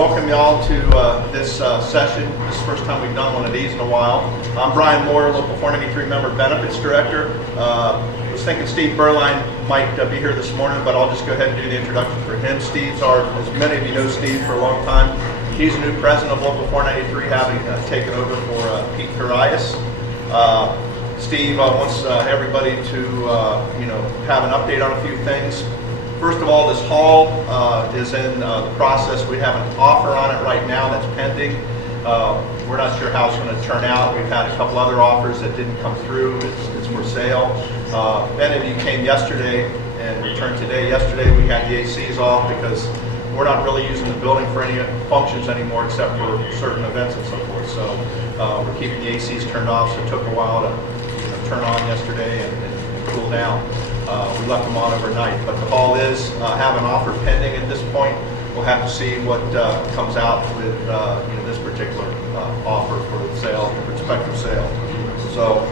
welcome y'all to this session. This is the first time we've done one of these in a while. I'm Brian Moore, Local 493 Member Benefits Director. I was thinking Steve Berline might be here this morning, but I'll just go ahead and do the introduction for him. Steve's as many of you know Steve for a long time. He's the new president of Local 493, having taken over for Pete Carias. Steve wants everybody to have an update on a few things. First of all, this hall is in the process. We have an offer on it right now that's pending. We're not sure how it's going to turn out. We've had a couple other offers that didn't come through. It's for sale. Many of you came yesterday and returned today. Yesterday we had the ACs off because we're not really using the building for any functions anymore except for certain events and so forth. So we're keeping the ACs turned off, so it took a while to turn on yesterday and cool down. We left them on overnight, but the hall is have an offer pending at this point. We'll have to see what comes out with this particular offer for the sale, the prospective sale. So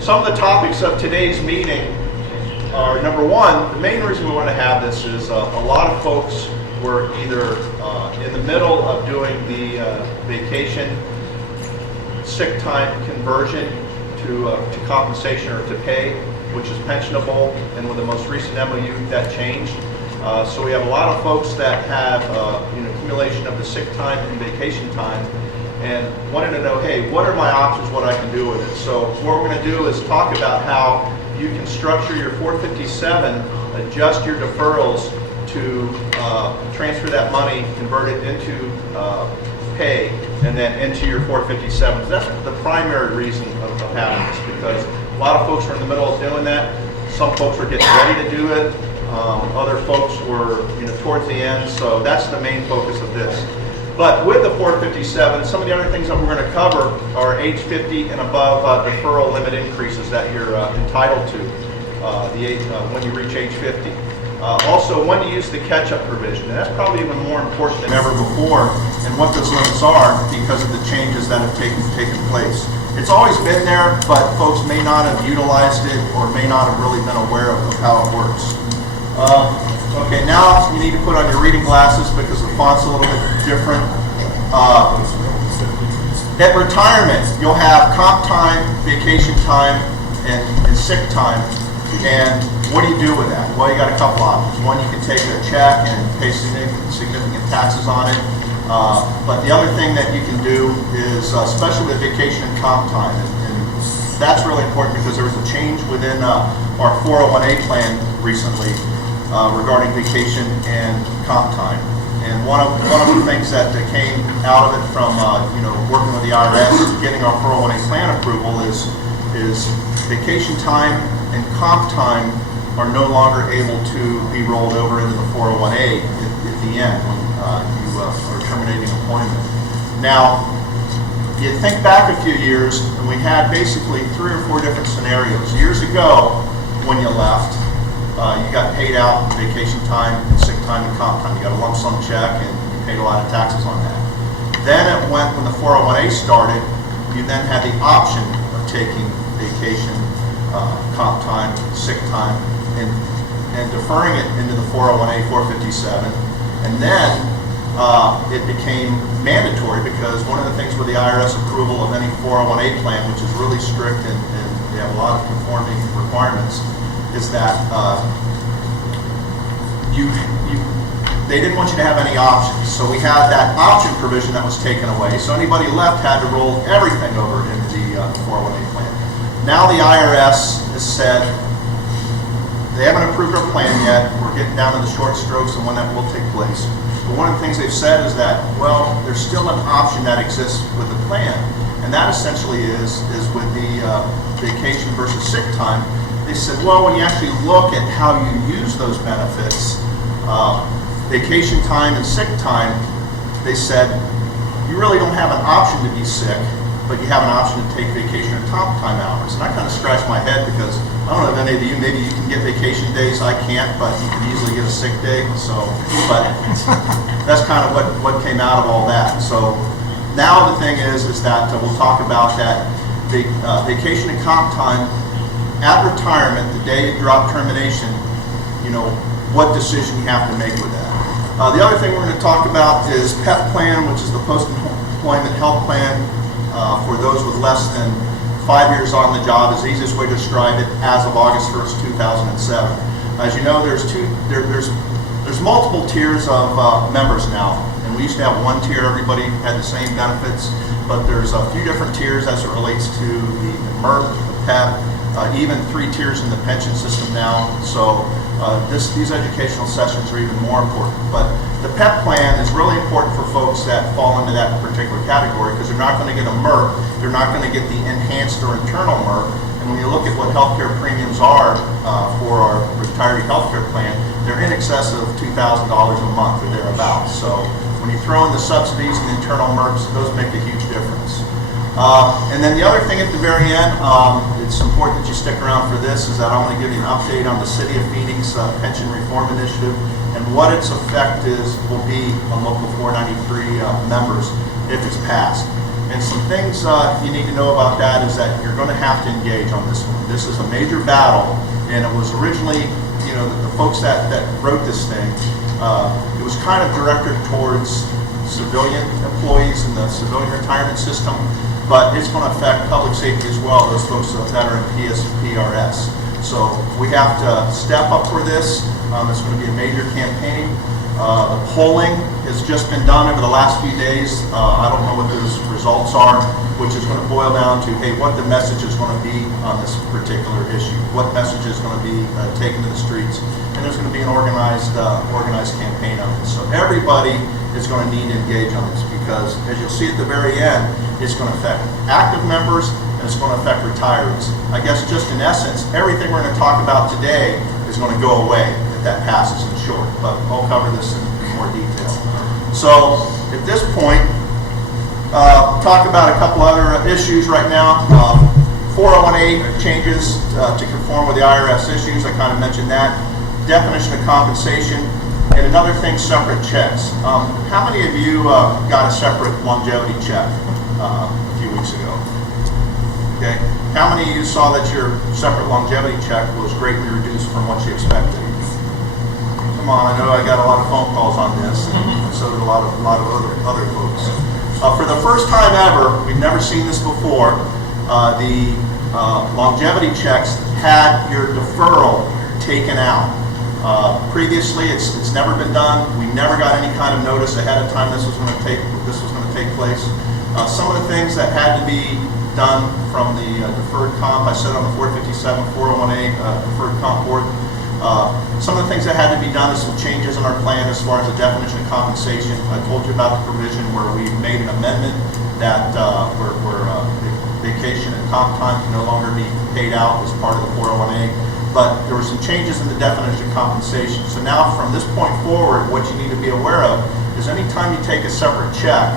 some of the topics of today's meeting are, number one, the main reason we want to have this is a lot of folks were either in the middle of doing the vacation sick time conversion to compensation or to pay, which is pensionable, and with the most recent MOU that changed. So we have a lot of folks that have accumulation of the sick time and vacation time and wanted to know, hey, what are my options, what I can do with it? So what we're going to do is talk about how you can structure your 457, adjust your deferrals to transfer that money, convert it into pay, and then into your 457. That's the primary reason of having this, because a lot of folks are in the middle of doing that. Some folks are getting ready to do it. Other folks were towards the end, so that's the main focus of this. But with the 457, some of the other things that we're going to cover are age 50 and above deferral limit increases that you're entitled to when you reach age 50. Also, when to use the catch-up provision, and that's probably even more important than ever before, and what those limits are because of the changes that have taken place. It's always been there, but folks may not have utilized it or may not have really been aware of how it works. Okay, now you need to put on your reading glasses because the font's a little bit different. At retirement, you'll have comp time, vacation time, and sick time. And what do you do with that? Well, you got a couple options. One, you can take a check and pay significant taxes on it. But the other thing that you can do is, especially with vacation and comp time, and that's really important because there was a change within our 401A plan recently regarding vacation and comp time. And one of the things that came out of it from working with the IRS and getting our 401A plan approval is vacation time and comp time are no longer able to be rolled over into the 401A at the end when you are terminating employment. Now, you think back a few years, and we had basically 3 or 4 different scenarios. Years ago, when you left, you got paid out vacation time and sick time and comp time. You got a lump sum check, and you paid a lot of taxes on that. Then it went, when the 401A started, you then had the option of taking vacation, comp time, sick time, and deferring it into the 401A 457. And then it became mandatory because one of the things with the IRS approval of any 401A plan, which is really strict and they have a lot of conforming requirements, is that they didn't want you to have any options. So we had that option provision that was taken away. So anybody left had to roll everything over into the 401A plan. Now the IRS has said they haven't approved our plan yet. We're getting down to the short strokes and when that will take place. But one of the things they've said is that, well, there's still an option that exists with the plan. And that essentially is with the vacation versus sick time. They said, well, when you actually look at how you use those benefits, vacation time and sick time, they said, you really don't have an option to be sick, but you have an option to take vacation or comp time hours. And I kind of scratched my head because I don't know if any of you, maybe you can get vacation days, I can't, but you can easily get a sick day. So, but that's kind of what came out of all that. So now the thing is that we'll talk about that vacation and comp time at retirement, the day you drop termination, what decision you have to make with that. The other thing we're going to talk about is PEP plan, which is the post-employment health plan for those with less than 5 years on the job, is the easiest way to describe it as of August 1st, 2007. As you know, there's multiple tiers of members now, and we used to have one tier, everybody had the same benefits, but there's a few different tiers as it relates to the MERP, the PEP, even 3 tiers in the pension system now. So these educational sessions are even more important. But the PEP plan is really important for folks that fall into that particular category, because they're not going to get a MERP, they're not going to get the enhanced or internal MERP. And when you look at what healthcare premiums are for our retiree healthcare plan, they're in excess of $2,000 a month or thereabouts. So when you throw in the subsidies and the internal MERPs, those make a huge difference. And then the other thing at the very end, it's important that you stick around for this, is that I'm going to give you an update on the City of Phoenix Pension Reform Initiative and what its effect will be on Local 493 members if it's passed. And some things you need to know about that is that you're going to have to engage on this one. This is a major battle, and it was originally, you know, the folks that wrote this thing, it was kind of directed towards civilian employees in the civilian retirement system, but it's going to affect public safety as well, those folks that are in PRS. So we have to step up for this. It's going to be a major campaign. The polling has just been done over the last few days. I don't know what those results are, which is going to boil down to, hey, what the message is going to be on this particular issue, what message is going to be taken to the streets, and there's going to be an organized campaign on this. So everybody is going to need to engage on this, because as you'll see at the very end, it's going to affect active members and it's going to affect retirees. I guess just in essence, everything we're going to talk about today is going to go away if that passes, in short, but I'll cover this in more detail. So at this point, talk about a couple other issues right now. 401A changes to conform with the IRS issues, I kind of mentioned that. Definition of compensation, and another thing, separate checks. How many of you got a separate longevity check a few weeks ago? Okay. How many of you saw that your separate longevity check was greatly reduced from what you expected? Come on, I know I got a lot of phone calls on this, and so did a lot of other folks. For the first time ever, we've never seen this before, the longevity checks had your deferral taken out. Previously, it's never been done. We never got any kind of notice ahead of time this was going to take place. Some of the things that had to be done from the deferred comp, I said on the 457 401A deferred comp board. Some of the things that had to be done is some changes in our plan as far as the definition of compensation. I told you about the provision where we made an amendment that where vacation and comp time can no longer be paid out as part of the 401A. But there were some changes in the definition of compensation. So now from this point forward, what you need to be aware of is anytime you take a separate check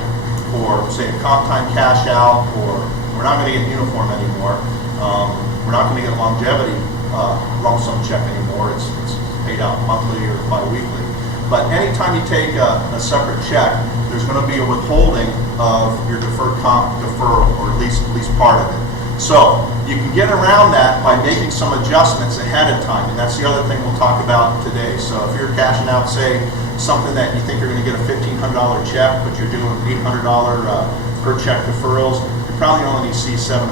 for, say, a comp time cash out, or we're not going to get uniform anymore, we're not going to get a longevity lump sum check anymore. It's paid out monthly or bi-weekly. But anytime you take a separate check, there's going to be a withholding of your deferred comp deferral, or at least part of it. So you can get around that by making some adjustments ahead of time, and that's the other thing we'll talk about today. So if you're cashing out, say, something that you think you're going to get a $1,500 check, but you're doing $800 per check deferrals, you probably only need to see $700.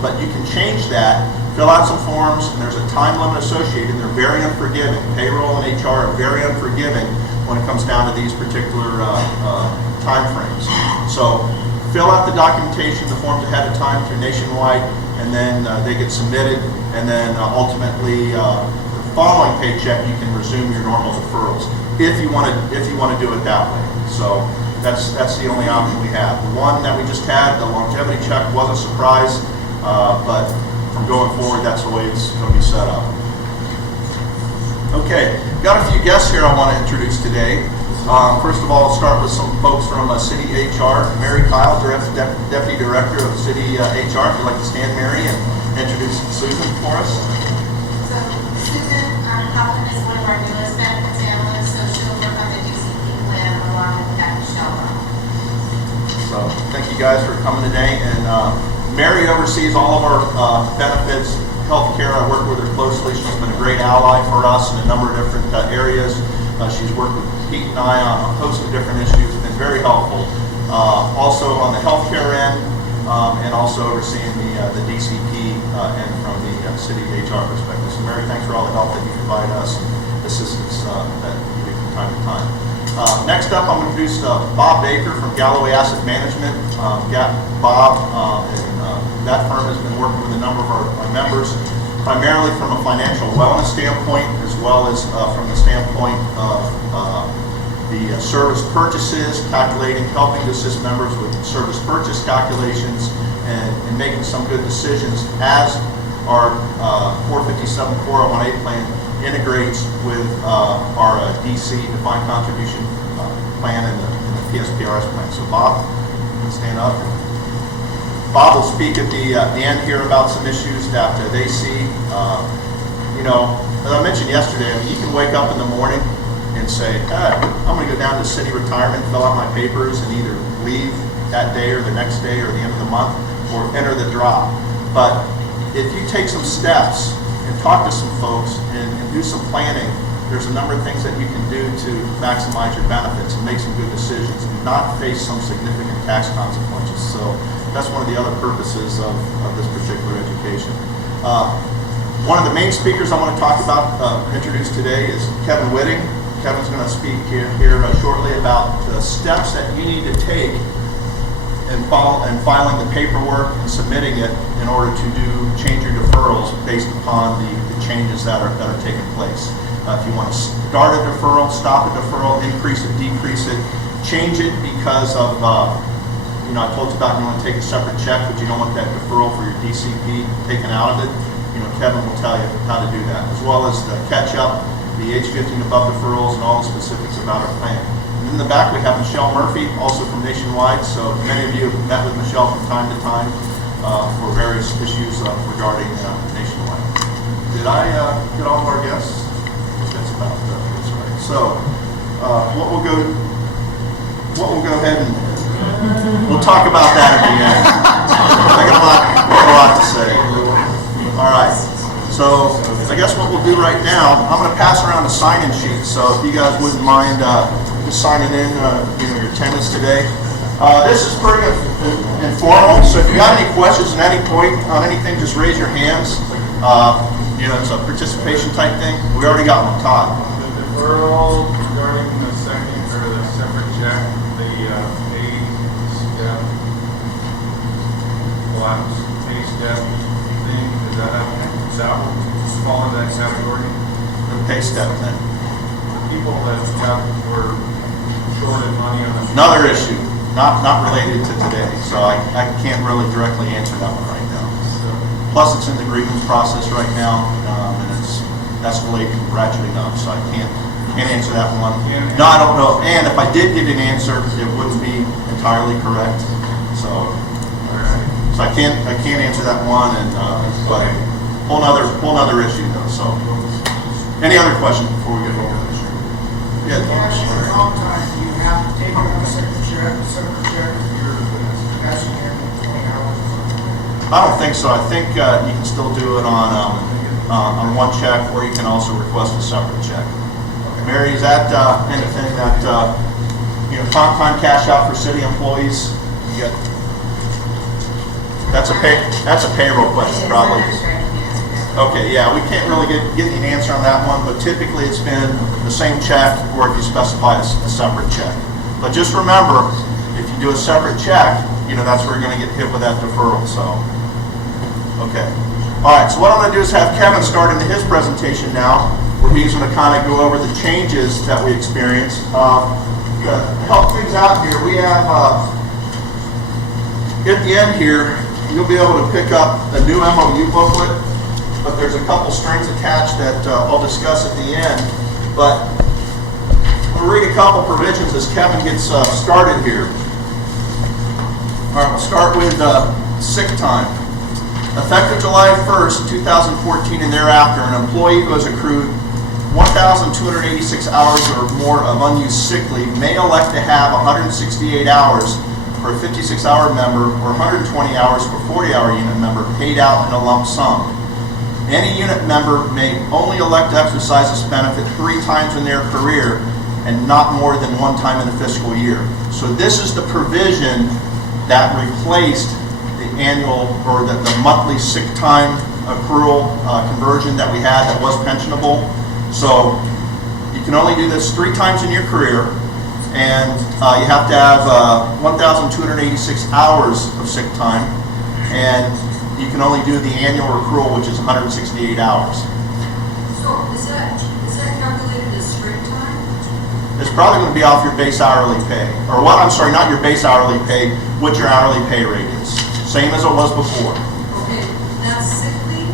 But you can change that, fill out some forms, and there's a time limit associated, and they're very unforgiving. Payroll and HR are very unforgiving when it comes down to these particular time frames. So fill out the documentation, the forms ahead of time through Nationwide, and then they get submitted, and then ultimately the following paycheck you can resume your normal deferrals if you want to do it that way. So that's the only option we have. The one that we just had, the longevity check, was a surprise, but from going forward, that's the way it's going to be set up. Okay, got a few guests here I want to introduce today. First of all, I'll start with some folks from City HR. Mary Kyle, Deputy Director of City HR. If you'd like to stand, Mary, and introduce Susan for us. So Susan Coughlin is one of our newest benefits analysts, so she'll work on the DCP plan along with Dr. Michelle. So thank you guys for coming today. And Mary oversees all of our benefits, healthcare. I work with her closely. She's been a great ally for us in a number of different areas. She's worked with Pete and I on a host of different issues, been very helpful. Also on the healthcare end, and also overseeing the DCP and from the city HR perspective. So Mary, thanks for all the help that you provide us and assistance that you do from time to time. Next up, I'm going to introduce Bob Baker from Galloway Asset Management. Bob and that firm has been working with a number of our members, primarily from a financial wellness standpoint, as well as from the standpoint of the service purchases, helping to assist members with service purchase calculations, and making some good decisions as our 457 401A plan integrates with our DC, defined contribution plan, and the PSPRS plan. So Bob, you can stand up. Bob will speak at the end here about some issues that they see. As I mentioned yesterday, I mean, you can wake up in the morning and say, hey, I'm going to go down to city retirement, fill out my papers, and either leave that day or the next day or the end of the month, or enter the drop. But if you take some steps and talk to some folks and do some planning, there's a number of things that you can do to maximize your benefits and make some good decisions and not face some significant tax consequences. So that's one of the other purposes of this particular education. One of the main speakers I want to talk about, introduce today, is Kevin Whitting. Kevin's going to speak here shortly about the steps that you need to take in filing the paperwork and submitting it in order to change your deferrals based upon the changes that are taking place. If you want to start a deferral, stop a deferral, increase it, decrease it, change it because of I told you about you want to take a separate check, but you don't want that deferral for your DCP taken out of it. Kevin will tell you how to do that, as well as the catch up, the age 15 and above deferrals, and all the specifics about our plan. And in the back we have Michelle Murphy, also from Nationwide. So many of you have met with Michelle from time to time for various issues regarding Nationwide. Did I get all of our guests? That's about that's right. So what we'll go ahead and we'll talk about that at the end. I got a lot to say. All right. So I guess what we'll do right now, I'm going to pass around a sign-in sheet. So if you guys wouldn't mind just signing in, your attendance today. This is pretty informal. So if you got any questions at any point on anything, just raise your hands. It's a participation type thing. We already got one, Todd. The deferral regarding the second or the separate check, the pay step collapse, pay step thing, is that fall into that category? The pay step thing. People that were shorted money on the Another issue, not related to today. So I can't really directly answer that one right now. Plus, it's in the grievance process right now, and it's escalating, ratcheting up, so I can't answer that one. No, I don't know. And if I did give you an answer, it wouldn't be entirely correct. So I can't answer that one, and but whole nother issue though. So, any other questions before we get over this? Yeah. Sometimes you have to take on a separate check if you're passing in 20 hours. I don't think so. I think you can still do it on one check, or you can also request a separate check. Mary, is that anything that comp time cash out for city employees? You got, that's a payroll question, probably. Okay, yeah, we can't really get an answer on that one, but typically it's been the same check, or if you specify a separate check. But just remember, if you do a separate check, that's where you're going to get hit with that deferral. So, okay. All right, so what I'm going to do is have Kevin start into his presentation now, where he's going to kind of go over the changes that we experienced. To help things out here, we have, at the end here, you'll be able to pick up a new MOU booklet, but there's a couple strings attached that I'll discuss at the end. But we'll read a couple provisions as Kevin gets started here. All right, we'll start with sick time. Effective July 1st, 2014 and thereafter, an employee who has accrued 1,286 hours or more of unused sick leave may elect to have 168 hours for a 56-hour member or 120 hours for a 40-hour unit member paid out in a lump sum. Any unit member may only elect to exercise this benefit 3 times in their career and not more than 1 time in the fiscal year. So this is the provision that replaced the annual or the monthly sick time accrual conversion that we had that was pensionable. So you can only do this 3 times in your career, and you have to have 1,286 hours of sick time, and you can only do the annual accrual, which is 168 hours. So is that calculated as straight time? It's probably going to be off your base hourly pay, or what? I'm sorry, not your base hourly pay. What your hourly pay rate is, same as it was before. Okay, that's sick leave?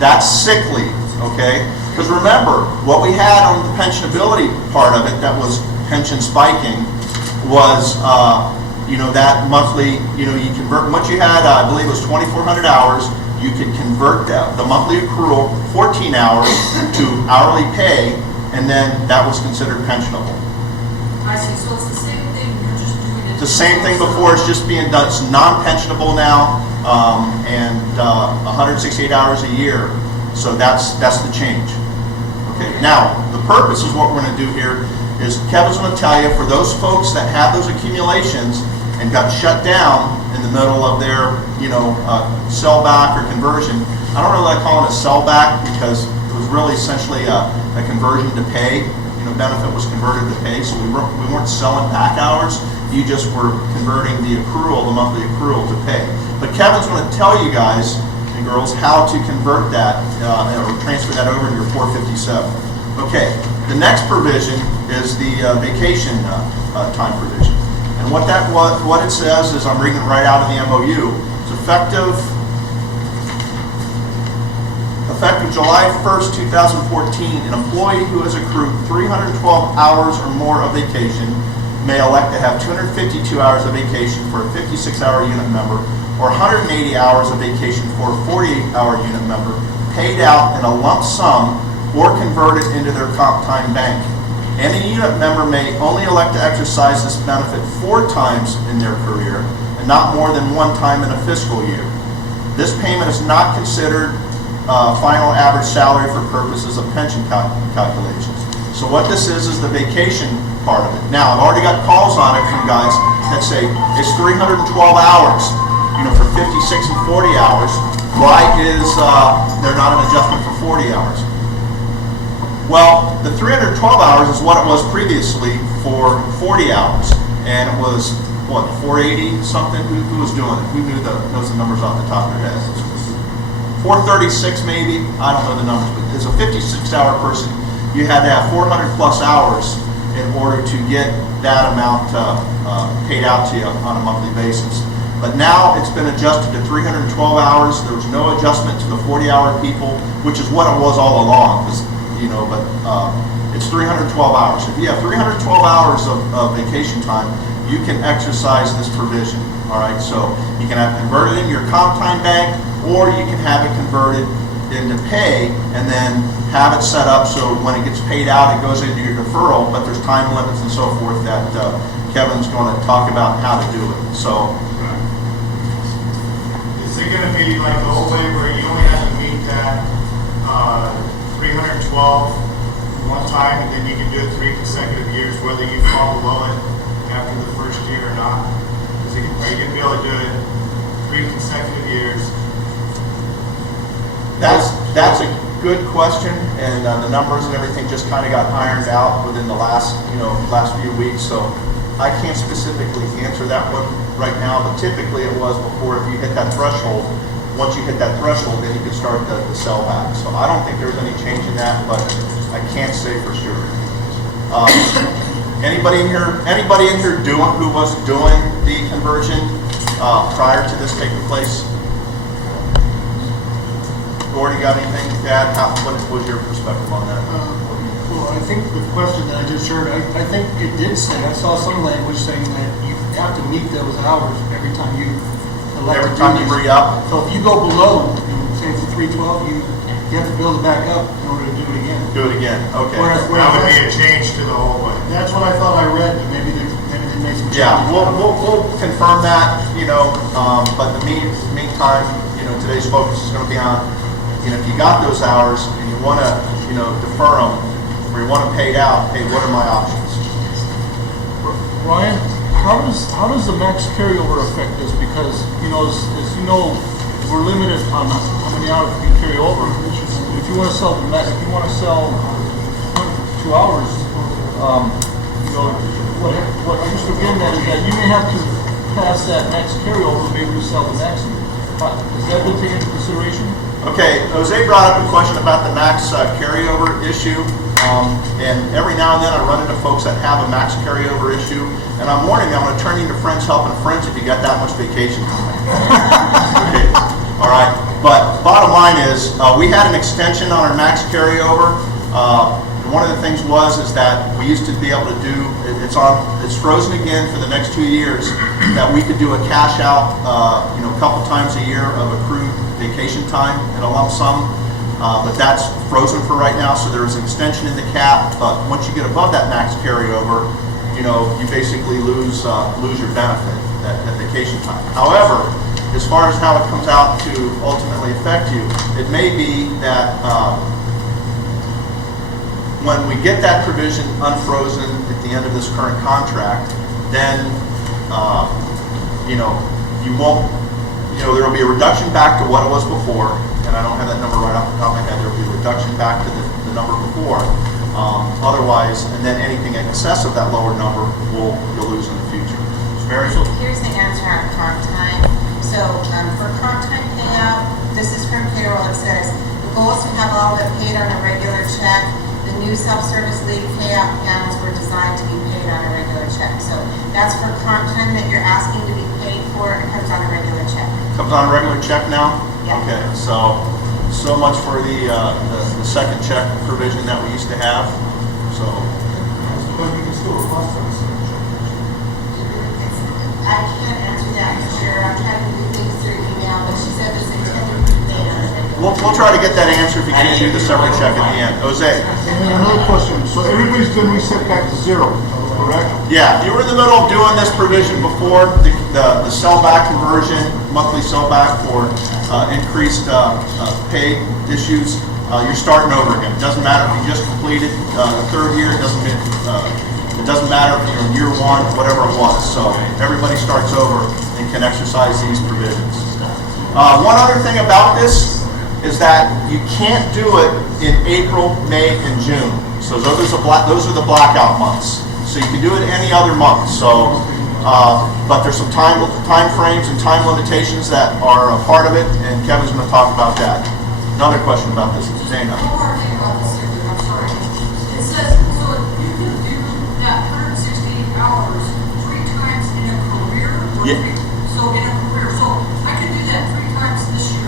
That's sick leave, okay? Because remember, what we had on the pensionability part of it that was pension spiking was, that monthly, you convert, once you had, I believe it was 2,400 hours, you could convert the monthly accrual, 14 hours, to hourly pay, and then that was considered pensionable. I see, so it's the same thing, you're just doing it. The same thing before, it's just being done, it's non-pensionable now, and 168 hours a year, so that's the change. Okay, now, the purpose is what we're going to do here is Kevin's going to tell you, for those folks that have those accumulations and got shut down in the middle of their, sellback or conversion. I don't really like calling it a sellback because it was really essentially a conversion to pay. Benefit was converted to pay, so we weren't selling back hours. You just were converting the accrual, the monthly accrual, to pay. But Kevin's going to tell you guys and girls how to convert that or transfer that over to your 457. Okay, the next provision is the vacation time provision. And what it says is, I'm reading it right out of the MOU, it's effective July 1st, 2014, an employee who has accrued 312 hours or more of vacation may elect to have 252 hours of vacation for a 56-hour unit member or 180 hours of vacation for a 48-hour unit member paid out in a lump sum or converted into their comp time bank. Any unit member may only elect to exercise this benefit 4 times in their career and not more than 1 time in a fiscal year. This payment is not considered final average salary for purposes of pension calculations. So what this is the vacation part of it. Now, I've already got calls on it from guys that say it's 312 hours, for 56 and 40 hours. Why is there not an adjustment for 40 hours? Well, the 312 hours is what it was previously for 40 hours. And it was, 480 something? Who was doing it? Who knows the numbers off the top of their head? 436 maybe? I don't know the numbers, but as a 56-hour person, you had to have 400 plus hours in order to get that amount paid out to you on a monthly basis. But now it's been adjusted to 312 hours. There was no adjustment to the 40-hour people, which is what it was all along. But it's 312 hours. If you have 312 hours of vacation time, you can exercise this provision. All right, so you can have converted in your comp time bank, or you can have it converted into pay and then have it set up so when it gets paid out, it goes into your deferral, but there's time limits and so forth that Kevin's going to talk about how to do it. So, is it going to be like the old way where you only have to meet that 312 one time and then you can do it 3 consecutive years, whether you fall below it after the first year or not? Are you going to be able to do it 3 consecutive years? That's a good question, and the numbers and everything just kind of got ironed out within the last few weeks. So I can't specifically answer that one right now, but typically it was before, if you hit that threshold. Once you hit that threshold, then you could start the sell back. So I don't think there's any change in that, but I can't say for sure. Anybody in here who was doing the conversion prior to this taking place? Gordy, got anything to add? What was your perspective on that? Well, I think the question that I just heard, I think it did say, I saw some language saying that you have to meet those hours every time you elect Every to time do you this. re-up? So if you go below, say it's a 312, you have to build it back up in order to do it again. Do it again. Okay. Whereas That would be a change to the whole way. that's what I thought I read, but maybe they made some changes. Yeah, we'll confirm that. But in the meantime, today's focus is going to be on if you got those hours and you want to, defer them, or you want them paid out, hey, what are my options? Ryan, how does the max carryover affect this? Because, as you know, we're limited on how many hours we can carry over. If you want to sell 2 hours, what I'm just forgetting that is that you may have to pass that max carryover, maybe to sell the maximum. Is that been taken into consideration? Okay, Jose brought up a question about the max carryover issue, and every now and then I run into folks that have a max carryover issue, and I'm warning them, I'm going to turn you into friends helping friends if you got that much vacation time. Okay, all right, but bottom line is, we had an extension on our max carryover. One of the things is that we used to be able to do, it's frozen again for the next 2 years, that we could do a cash out, a couple times a year of accrued vacation time in a lump sum, but that's frozen for right now. So there is an extension in the cap, but once you get above that max carryover, you basically lose your benefit, that vacation time. However, as far as how it comes out to ultimately affect you, it may be that when we get that provision unfrozen at the end of this current contract, then you won't. There will be a reduction back to what it was before, and I don't have that number right off the top of my head. There will be a reduction back to the number before. Otherwise, and then anything in excess of that lower number you'll lose in the future. Mary? Here's the answer on comp time. So for comp time payout, this is from payroll. It says the goal is to have all of it paid on a regular check. The new self-service leave payout panels were designed to be paid on a regular check. So that's for comp time that you're asking to be paid for. It comes on a regular check. Comes on a regular check now? Yeah. Okay, so much for the second check provision that we used to have. So But you can still request it. I can't answer that for sure. I'm trying to do things through email, but she said it's intended to be paid on a regular check. we'll try to get that answer if you can't do the separate check at the end. Jose? And then another question. So everybody's been reset back to zero, correct? Yeah, you were in the middle of doing this provision before, the sellback conversion, monthly sellback for increased pay issues. You're starting over again. It doesn't matter if you just completed the third year. It doesn't matter if you're in year one, whatever it was. So everybody starts over and can exercise these provisions. One other thing about this is that you can't do it in April, May, and June. So those are the blackout months. So you can do it any other month. So, but there's some time frames and time limitations that are a part of it, and Kevin's going to talk about that. Another question about this, Dana. One more thing about this, I'm sorry. It says, so you can do that 160 hours 3 times in a career? Or Yeah. So in a career, so I can do that 3 times this year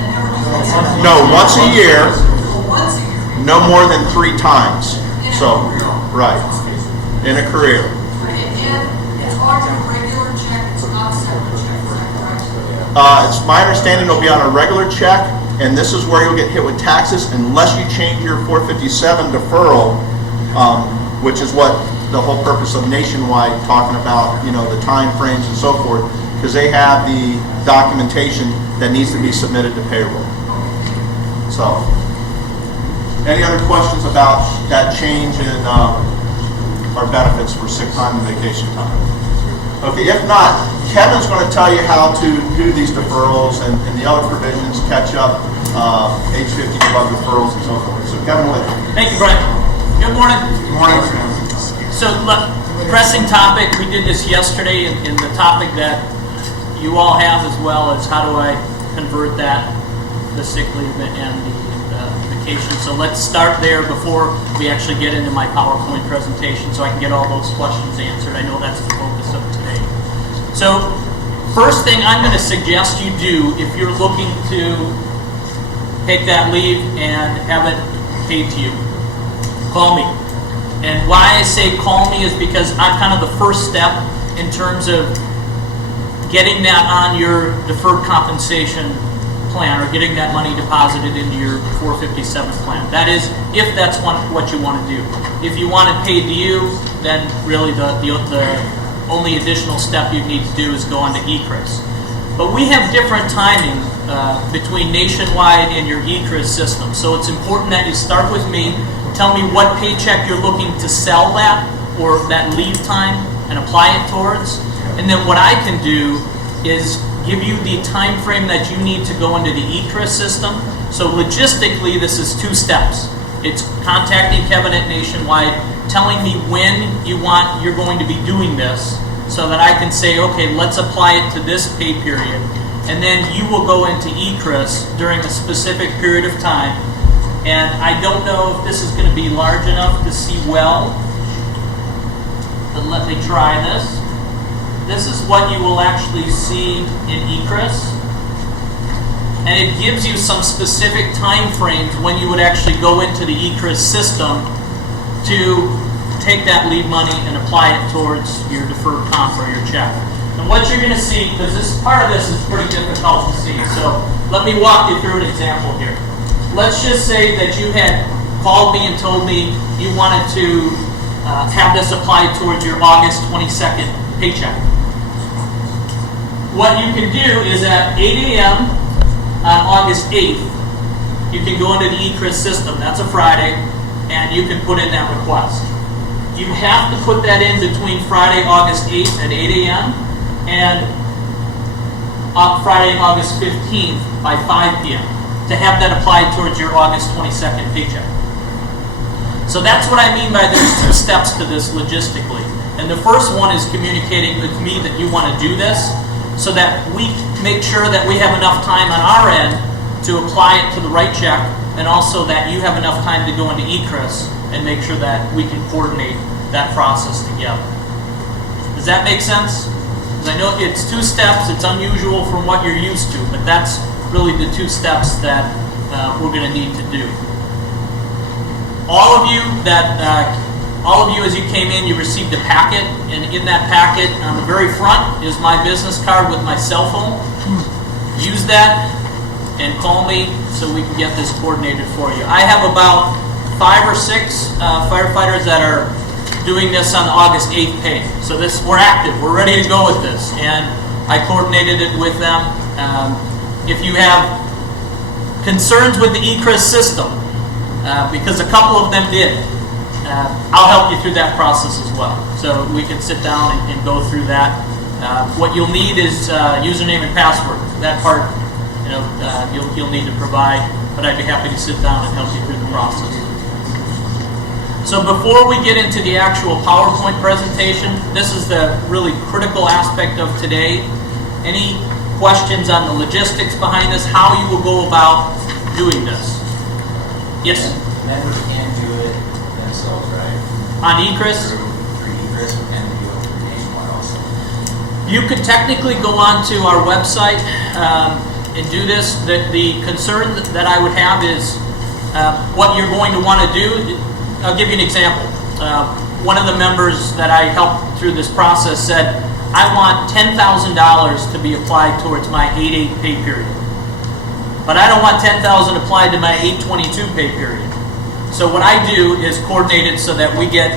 and never do that. No, once a year, So once a year. no more than 3 times. So, right, in a career. And it's on your regular check, it's not a separate check, is that correct? It's my understanding it'll be on a regular check, and this is where you'll get hit with taxes unless you change your 457 deferral, which is what the whole purpose of Nationwide talking about, the time frames and so forth, because they have the documentation that needs to be submitted to payroll. So, any other questions about that change in our benefits for sick time and vacation time? Okay, if not, Kevin's going to tell you how to do these deferrals and the other provisions, catch up, age 50 above deferrals and so forth. So Kevin, with you. Thank you, Brian. Good morning. Good morning. So, pressing topic, we did this yesterday, and the topic that you all have as well is how do I convert the sick leave and the vacation. So let's start there before we actually get into my PowerPoint presentation so I can get all those questions answered. I know that's the focus of today. So, first thing I'm going to suggest you do if you're looking to take that leave and have it paid to you, call me. And why I say call me is because I'm kind of the first step in terms of getting that on your deferred compensation plan or getting that money deposited into your 457 plan. That is, if that's what you want to do. If you want it paid to you, then really the only additional step you need to do is go on to ECRIS. But we have different timing between Nationwide and your ECRIS system. So it's important that you start with me, tell me what paycheck you're looking to sell that or that leave time and apply it towards. And then what I can do is give you the time frame that you need to go into the ECRIS system. So logistically, this is 2 steps. It's contacting Kevin at Nationwide, telling me when you're going to be doing this, so that I can say, okay, let's apply it to this pay period. And then you will go into ECRIS during a specific period of time. And I don't know if this is going to be large enough to see well, but let me try this. This is what you will actually see in ECRIS. And it gives you some specific time frames when you would actually go into the ECRIS system to take that leave money and apply it towards your deferred comp or your check. And what you're going to see, because part of this is pretty difficult to see, so let me walk you through an example here. Let's just say that you had called me and told me you wanted to have this applied towards your August 22nd paycheck. What you can do is at 8 a.m. on August 8th, you can go into the ECRIS system, that's a Friday, and you can put in that request. You have to put that in between Friday, August 8th at 8 a.m. and Friday, August 15th by 5 p.m. to have that applied towards your August 22nd paycheck. So that's what I mean by there's 2 steps to this logistically. And the first one is communicating with me that you want to do this so that we make sure that we have enough time on our end to apply it to the right check, and also that you have enough time to go into ECRIS and make sure that we can coordinate that process together. Does that make sense? Because I know it's 2 steps, it's unusual from what you're used to, but that's really the 2 steps that we're going to need to do. All of you as you came in, you received a packet, and in that packet on the very front is my business card with my cell phone. Use that and call me so we can get this coordinated for you. I have about 5 or 6 firefighters that are doing this on the August 8th pay. So we're active, we're ready to go with this, and I coordinated it with them. If you have concerns with the ECRIS system, because a couple of them did, I'll help you through that process as well. So we can sit down and go through that. What you'll need is username and password. That part, you'll need to provide, but I'd be happy to sit down and help you through the process. So before we get into the actual PowerPoint presentation, this is the really critical aspect of today. Any questions on the logistics behind this, how you will go about doing this? Yes? Members can do it themselves, right? On ECRIS? Through ECRIS, and do it through Nationwide also. You could technically go onto our website and do this. The concern that I would have is what you're going to want to do. I'll give you an example. One of the members that I helped through this process said, I want $10,000 to be applied towards my 8/8 pay period. But I don't want $10,000 applied to my 8/22 pay period. So what I do is coordinate it so that we get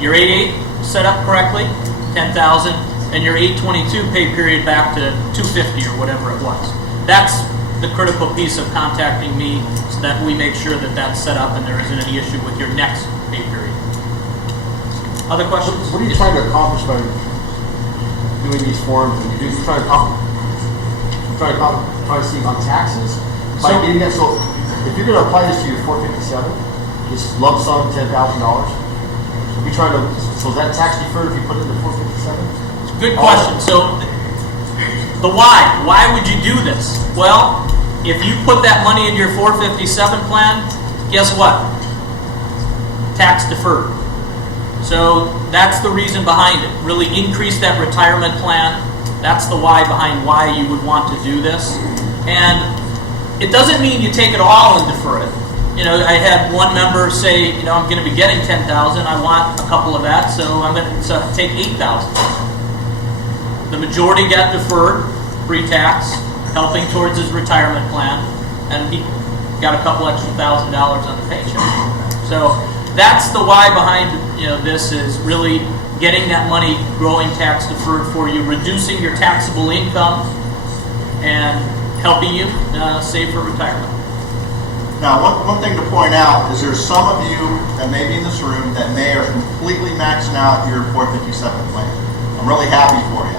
your 8/8 set up correctly, 10,000, and your 8/22 pay period back to 250 or whatever it was. That's the critical piece of contacting me so that we make sure that that's set up and there isn't any issue with your next pay period. Other questions? What are you trying to accomplish by doing these forms? And you're trying to see on taxes? By getting that, so if you're going to apply this to your 457, this lump sum $10,000, we trying to, so is that tax deferred if you put it in the 457? Good question. So the why. Why would you do this? Well, if you put that money in your 457 plan, guess what? Tax deferred. So that's the reason behind it. Really increase that retirement plan. That's the why behind why you would want to do this. And it doesn't mean you take it all and defer it. I had one member say, I'm going to be getting $10,000. I want a couple of that, so I'm going to take $8,000. The majority got deferred, pre-tax, helping towards his retirement plan, and he got a couple extra $1,000 on the paycheck. So that's the why behind this is really getting that money growing tax deferred for you, reducing your taxable income, and helping you save for retirement. Now, one thing to point out is there's some of you that may be in this room that may are completely maxing out your 457 plan. I'm really happy for you.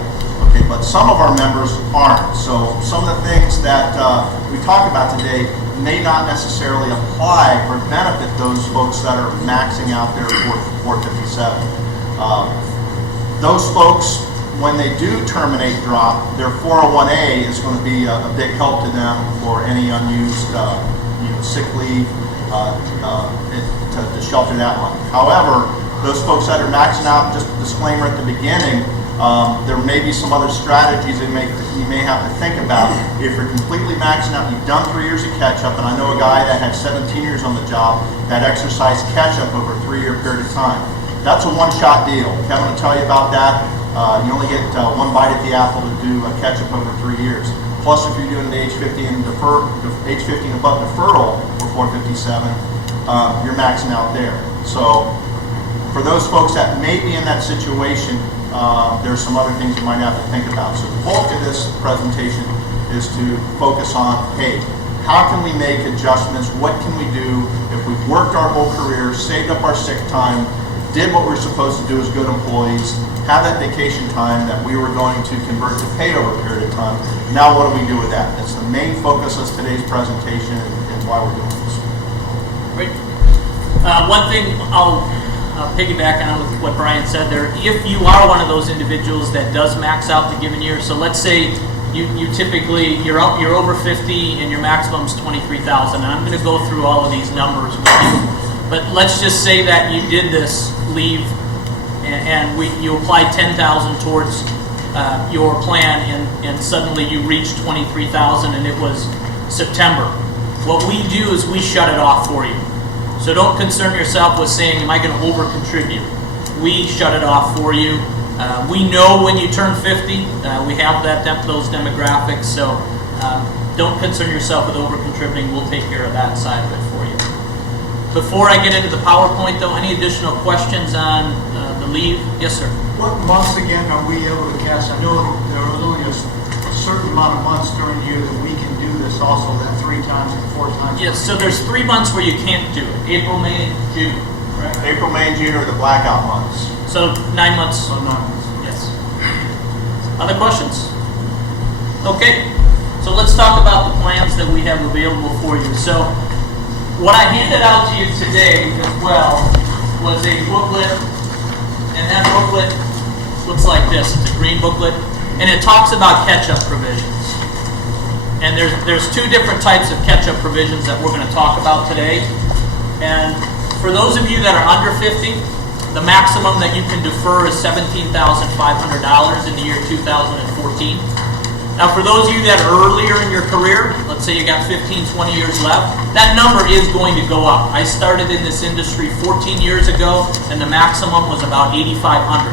Okay, but some of our members aren't. So some of the things that we talk about today may not necessarily apply or benefit those folks that are maxing out their 457. Those folks, when they do terminate drop, their 401A is going to be a big help to them for any unused sick leave to shelter that money. However, those folks that are maxing out, just a disclaimer at the beginning, there may be some other strategies that you may have to think about. If you're completely maxing out, you've done 3 years of catch-up, and I know a guy that had 17 years on the job that exercised catch-up over a 3-year period of time. That's a one-shot deal. Kevin will tell you about that. You only get one bite at the apple to do a catch-up over 3 years. Plus, if you're doing the age 50 and above deferral for 457, you're maxing out there. So, for those folks that may be in that situation, there's some other things you might have to think about. So, the bulk of this presentation is to focus on, hey, how can we make adjustments? What can we do if we've worked our whole career, saved up our sick time, did what we're supposed to do as good employees, have that vacation time that we were going to convert to pay over a period of time. Now what do we do with that? That's the main focus of today's presentation and why we're doing this. Great. One thing I'll piggyback on with what Brian said there. If you are one of those individuals that does max out the given year, so let's say you typically, you're over 50 and your maximum is 23,000, and I'm going to go through all of these numbers with you. But let's just say that you did this leave and you applied 10,000 towards your plan, and suddenly you reached 23,000 and it was September. What we do is we shut it off for you. So don't concern yourself with saying, am I going to over contribute? We shut it off for you. We know when you turn 50, we have those demographics, so don't concern yourself with over contributing. We'll take care of that side of it for you. Before I get into the PowerPoint though, any additional questions on the leave? Yes, sir. What months again are we able to cash? I know there are only a certain amount of months during the year that we can do this also, that 3 times and 4 times. Yes, so there's 3 months where you can't do it. April, May, June. Correct? April, May, and June are the blackout months. So 9 months. So 9 months. Yes. Other questions? Okay, so let's talk about the plans that we have available for you. So what I handed out to you today as well was a booklet, and that booklet looks like this. It's a green booklet, and it talks about catch-up provisions. And there's 2 different types of catch-up provisions that we're going to talk about today. And for those of you that are under 50, the maximum that you can defer is $17,500 in the year 2014. Now, for those of you that are earlier in your career, let's say you got 15, 20 years left, that number is going to go up. I started in this industry 14 years ago, and the maximum was about $8,500.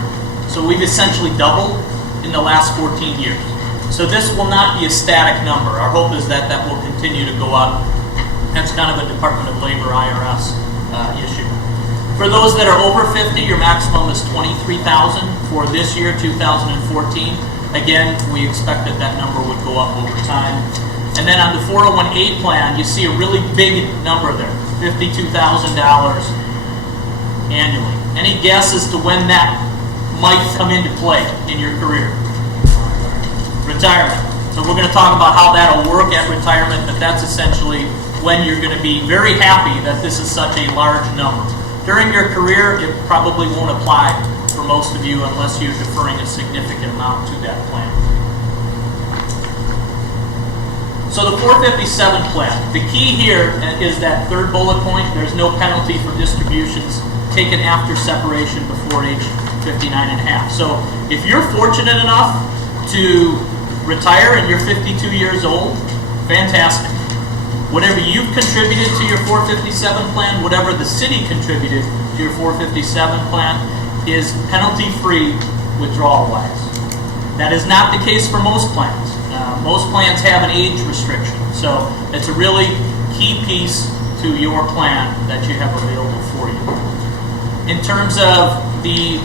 So we've essentially doubled in the last 14 years. So this will not be a static number. Our hope is that that will continue to go up. That's kind of a Department of Labor IRS issue. For those that are over 50, your maximum is $23,000 for this year, 2014. Again, we expect that number would go up over time. And then on the 401A plan, you see a really big number there, $52,000 annually. Any guess as to when that might come into play in your career? Retirement. So we're going to talk about how that'll work at retirement, but that's essentially when you're going to be very happy that this is such a large number. During your career, it probably won't apply for most of you unless you're deferring a significant amount to that plan. So the 457 plan, the key here is that 3rd bullet point. There's no penalty for distributions taken after separation before age 59 and a half. So if you're fortunate enough to retire and you're 52 years old, fantastic. Whatever you've contributed to your 457 plan, whatever the city contributed to your 457 plan, is penalty-free withdrawal-wise. That is not the case for most plans. Most plans have an age restriction, so it's a really key piece to your plan that you have available for you. In terms of the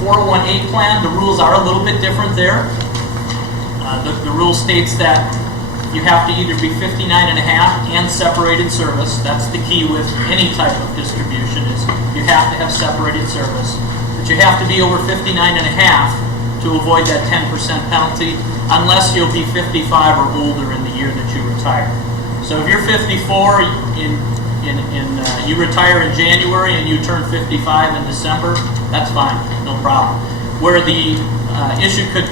401A plan, the rules are a little bit different there. The rule states that you have to either be 59 and a half and separated service. That's the key with any type of distribution is you have to have separated service. But you have to be over 59 and a half to avoid that 10% penalty unless you'll be 55 or older in the year that you retire. So if you're 54, you retire in January and you turn 55 in December, that's fine, no problem. Where the issue could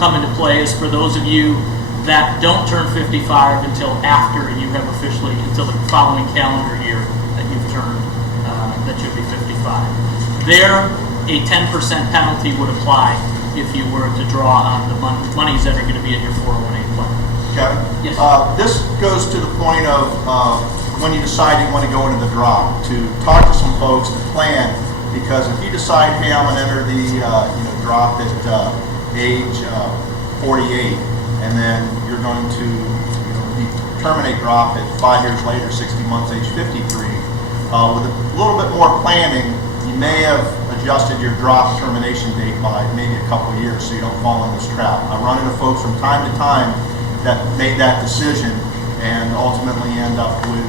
come into play is for those of you that don't turn 55 until after you have officially, until the following calendar year that you've turned, that you'll be 55. There, a 10% penalty would apply if you were to draw on the monies that are going to be in your 401A plan. Kevin? Yes. This goes to the point of when you decide you want to go into the drop, to talk to some folks to plan, because if you decide, hey, I'm going to enter the drop at age 48, and then you're going to terminate drop at 5 years later, 60 months, age 53, with a little bit more planning, you may have adjusted your drop termination date by maybe a couple of years so you don't fall in this trap. I run into folks from time to time that made that decision and ultimately end up with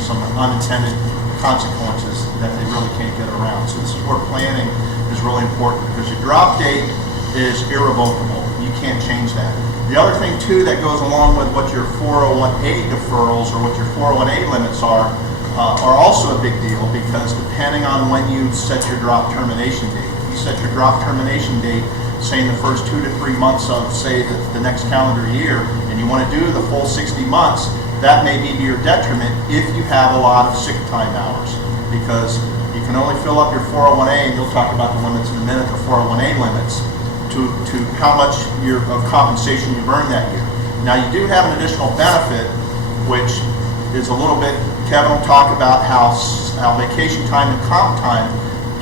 some unintended consequences that they really can't get around. So this is where planning is really important, because your drop date is irrevocable. You can't change that. The other thing too that goes along with what your 401A deferrals or what your 401A limits are also a big deal, because depending on when you set your drop termination date, if you set your drop termination date, say in the first 2 to 3 months of, say, the next calendar year, and you want to do the full 60 months, that may be to your detriment if you have a lot of sick time hours, because you can only fill up your 401A, and you'll talk about the limits in a minute, the 401A limits, to how much of compensation you've earned that year. Now, you do have an additional benefit, which is a little bit, Kevin will talk about how vacation time and comp time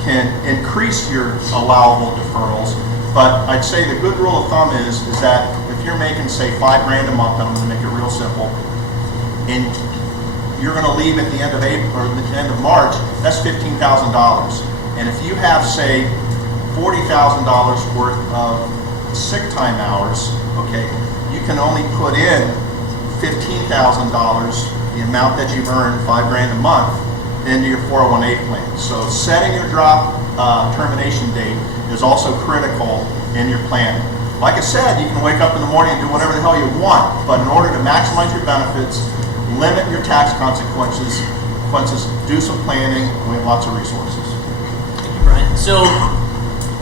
can increase your allowable deferrals. But I'd say the good rule of thumb is that if you're making, say, $5,000 a month, I'm going to make it real simple, and you're going to leave at the end of April or the end of March, that's $15,000. And if you have, say, $40,000 worth of sick time hours, okay, you can only put in $15,000, the amount that you've earned, $5,000 a month, into your 401A plan. So setting your drop termination date is also critical in your planning. Like I said, you can wake up in the morning and do whatever the hell you want, but in order to maximize your benefits, limit your tax consequences, do some planning. We have lots of resources. Thank you, Brian. So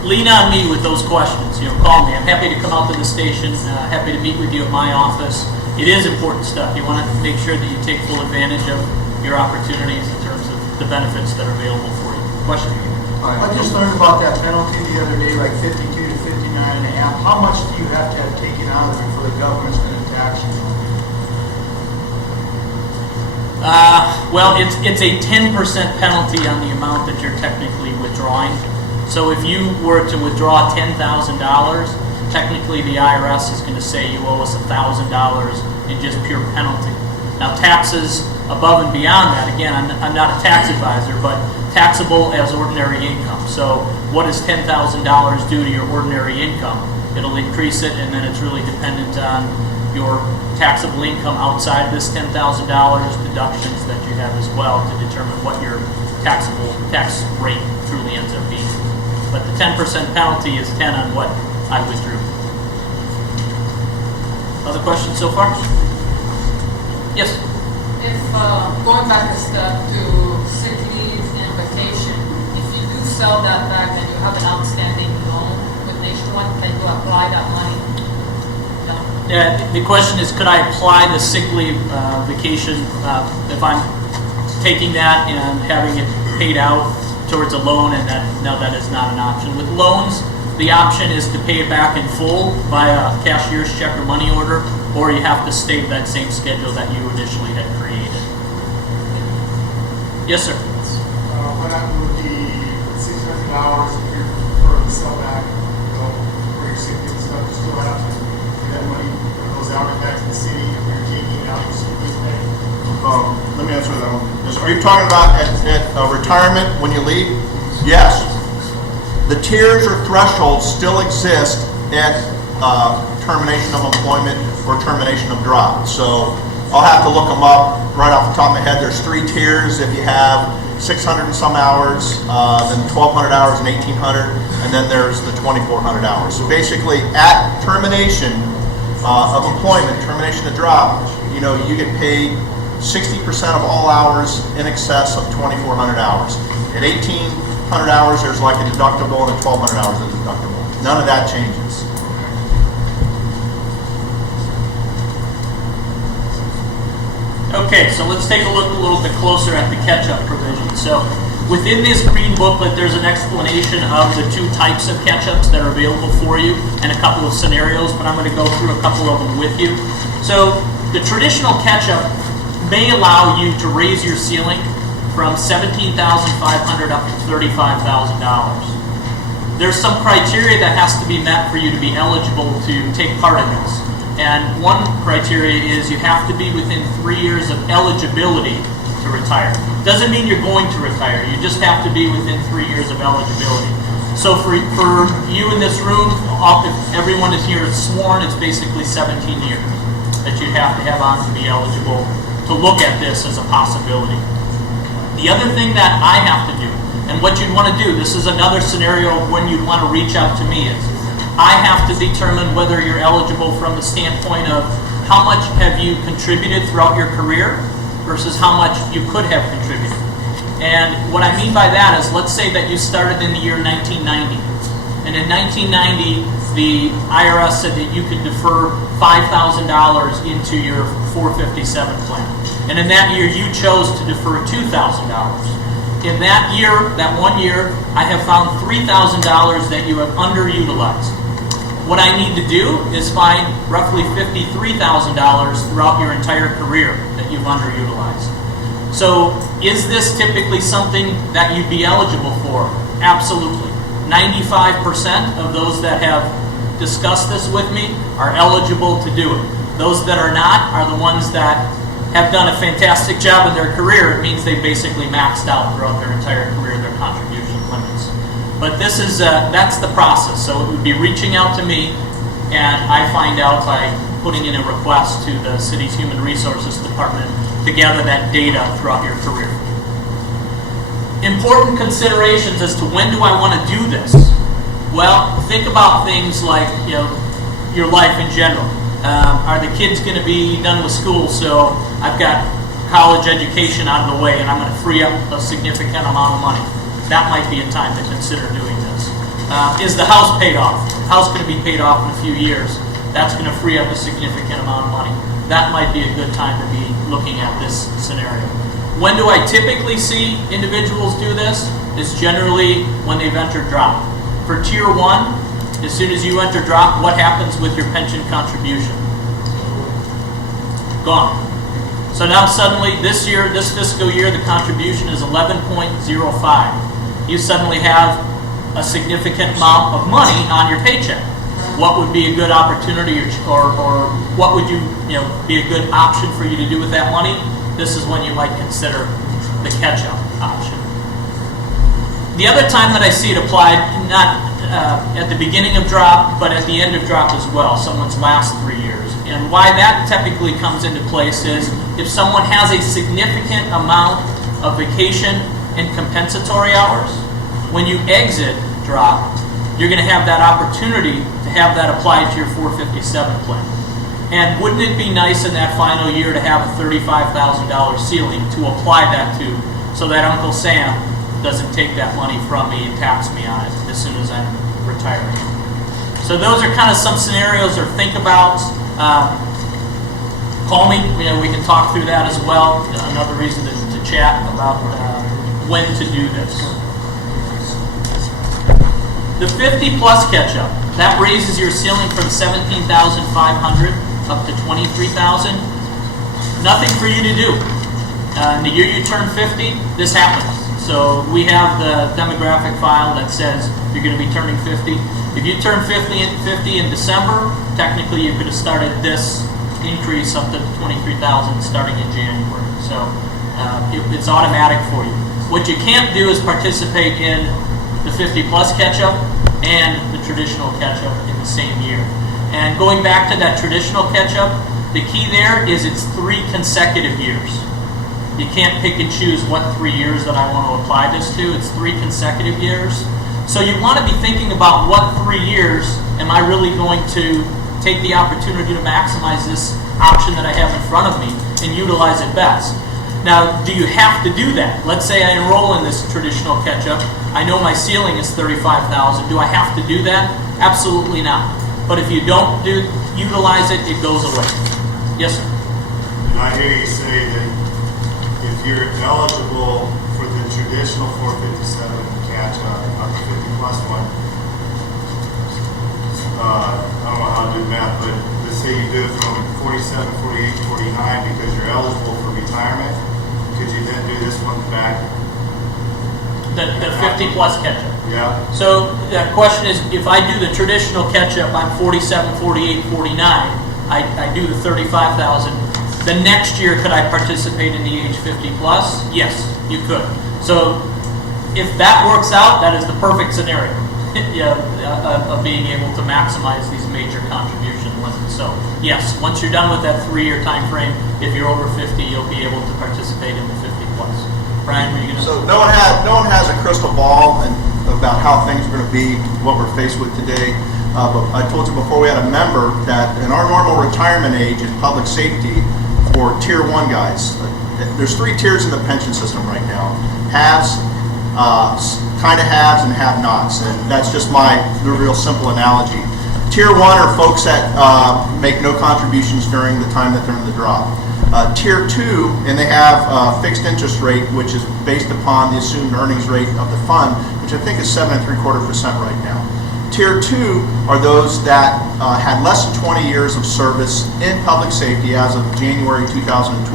lean on me with those questions. Call me. I'm happy to come out to the station. Happy to meet with you at my office. It is important stuff. You want to make sure that you take full advantage of your opportunities in terms of the benefits that are available for you. Question? I just learned about that penalty the other day, like 52 to 59 and a half. How much do you have to have taken out of it before the government's going to tax you? Well, it's a 10% penalty on the amount that you're technically withdrawing. So if you were to withdraw $10,000, technically the IRS is going to say you owe us $1,000 in just pure penalty. Now taxes above and beyond that, again, I'm not a tax advisor, but taxable as ordinary income. So what does $10,000 do to your ordinary income? It'll increase it, and then it's really dependent on your taxable income outside of this $10,000, deductions that you have as well to determine what your taxable tax rate truly ends up being. But the 10% penalty is 10 on what I withdrew. Other questions so far? Yes? If, going back a step to sick leave and vacation, if you do sell that back and you have an outstanding loan with Nationwide, then you apply that money? No? Yeah, the question is, could I apply the sick leave vacation if I'm taking that and having it paid out towards a loan, and that is not an option. With loans, the option is to pay it back in full via cashier's check or money order, or you have to stay that same schedule that you initially had created. Yes, sir. What happened with the $600 for the sellback, for your sick leave stuff, you still have to get that money, goes out back to the city if you're taking out your sick leave pay? Let me answer that one. Are you talking about at retirement when you leave? Yes. The tiers or thresholds still exist at termination of employment for termination of drop. So I'll have to look them up right off the top of my head. There's 3 tiers. If you have 600 and some hours, then 1,200 hours and 1,800, and then there's the 2,400 hours. So basically, at termination of employment, termination of drop, you know, you get paid 60% of all hours in excess of 2,400 hours. At 1,800 hours, there's like a deductible, and at 1,200 hours, there's a deductible. None of that changes. Okay, so let's take a look a little bit closer at the catch-up provision. So within this green booklet, there's an explanation of the 2 types of catch-ups that are available for you and a couple of scenarios, but I'm going to go through a couple of them with you. So the traditional catch-up may allow you to raise your ceiling from $17,500 up to $35,000. There's some criteria that has to be met for you to be eligible to take part in this. And one criteria is you have to be within 3 years of eligibility to retire. Doesn't mean you're going to retire. You just have to be within 3 years of eligibility. So for you in this room, if everyone is here sworn, it's basically 17 years that you have to have on to be eligible to look at this as a possibility. The other thing that I have to do, and what you'd want to do, this is another scenario of when you'd want to reach out to me, is I have to determine whether you're eligible from the standpoint of how much have you contributed throughout your career versus how much you could have contributed. And what I mean by that is, let's say that you started in the year 1990. And in 1990, the IRS said that you could defer $5,000 into your 457 plan. And in that year, you chose to defer $2,000. In that year, that 1 year, I have found $3,000 that you have underutilized. What I need to do is find roughly $53,000 throughout your entire career that you've underutilized. So is this typically something that you'd be eligible for? Absolutely. 95% of those that have discussed this with me are eligible to do it. Those that are not are the ones that have done a fantastic job in their career. It means they basically maxed out throughout their entire career their contribution limits. But this is that's the process. So it would be reaching out to me, and I find out by putting in a request to the city's Human Resources Department to gather that data throughout your career. Important considerations as to when do I want to do this? Well, think about things like, you know, your life in general. Are the kids going to be done with school, so I've got college education out of the way and I'm going to free up a significant amount of money? That might be a time to consider doing this. Is the house paid off? The house going to be paid off in a few years. That's going to free up a significant amount of money. That might be a good time to be looking at this scenario. When do I typically see individuals do this? It's generally when they've entered drop. For Tier 1, as soon as you enter drop, what happens with your pension contribution? Gone. So now suddenly this year, this fiscal year, the contribution is 11.05. You suddenly have a significant amount of money on your paycheck. What would be a good opportunity or what would be a good option for you to do with that money? This is when you might consider the catch-up option. The other time that I see it applied, not at the beginning of drop, but at the end of drop as well, someone's last 3 years. And why that typically comes into place is if someone has a significant amount of vacation and compensatory hours, when you exit drop, you're going to have that opportunity to have that applied to your 457 plan. And wouldn't it be nice in that final year to have a $35,000 ceiling to apply that to, so that Uncle Sam doesn't take that money from me and tax me on it as soon as I'm retiring? So those are kind of some scenarios or think about. Call me, we can talk through that as well. Another reason to chat about when to do this. The 50 plus catch-up, that raises your ceiling from 17,500 up to 23,000. Nothing for you to do. In the year you turn 50, this happens. So we have the demographic file that says you're going to be turning 50. If you turn 50 in December, technically you could have started this increase up to 23,000 starting in January. So it's automatic for you. What you can't do is participate in the 50 plus catch-up and the traditional catch-up in the same year. And going back to that traditional catch-up, the key there is it's 3 consecutive years. You can't pick and choose what 3 years that I want to apply this to. It's 3 consecutive years. So you want to be thinking about what 3 years am I really going to take the opportunity to maximize this option that I have in front of me and utilize it best. Now, do you have to do that? Let's say I enroll in this traditional catch-up. I know my ceiling is $35,000. Do I have to do that? Absolutely not. But if you don't utilize it, it goes away. Yes, sir. And I hear you say that if you're eligible for the traditional 457 catch-up, not the 50-plus one, I don't know how to do math, but let's say you do it from 47, 48, 49 because you're eligible for retirement. Could you then do this one back? The 50-plus catch-up. Yeah. So the question is, if I do the traditional catch-up, I'm 47, 48, 49. I do the 35,000. The next year, could I participate in the age 50-plus? Yes, you could. So if that works out, that is the perfect scenario. Of being able to maximize these major contribution limits. So yes, once you're done with that 3-year time frame, if you're over 50, you'll be able to participate in the 50-plus. Brian, were you going to? So no one has a crystal ball about how things are going to be, what we're faced with today. But I told you before we had a member that in our normal retirement age in public safety for Tier 1 guys, there's 3 tiers in the pension system right now. Haves, kind of haves, and have-nots. And that's just the real simple analogy. Tier 1 are folks that make no contributions during the time that they're in the drop. Tier 2, and they have a fixed interest rate, which is based upon the assumed earnings rate of the fund, which I think is 7.75% right now. Tier 2 are those that had less than 20 years of service in public safety as of January 2012,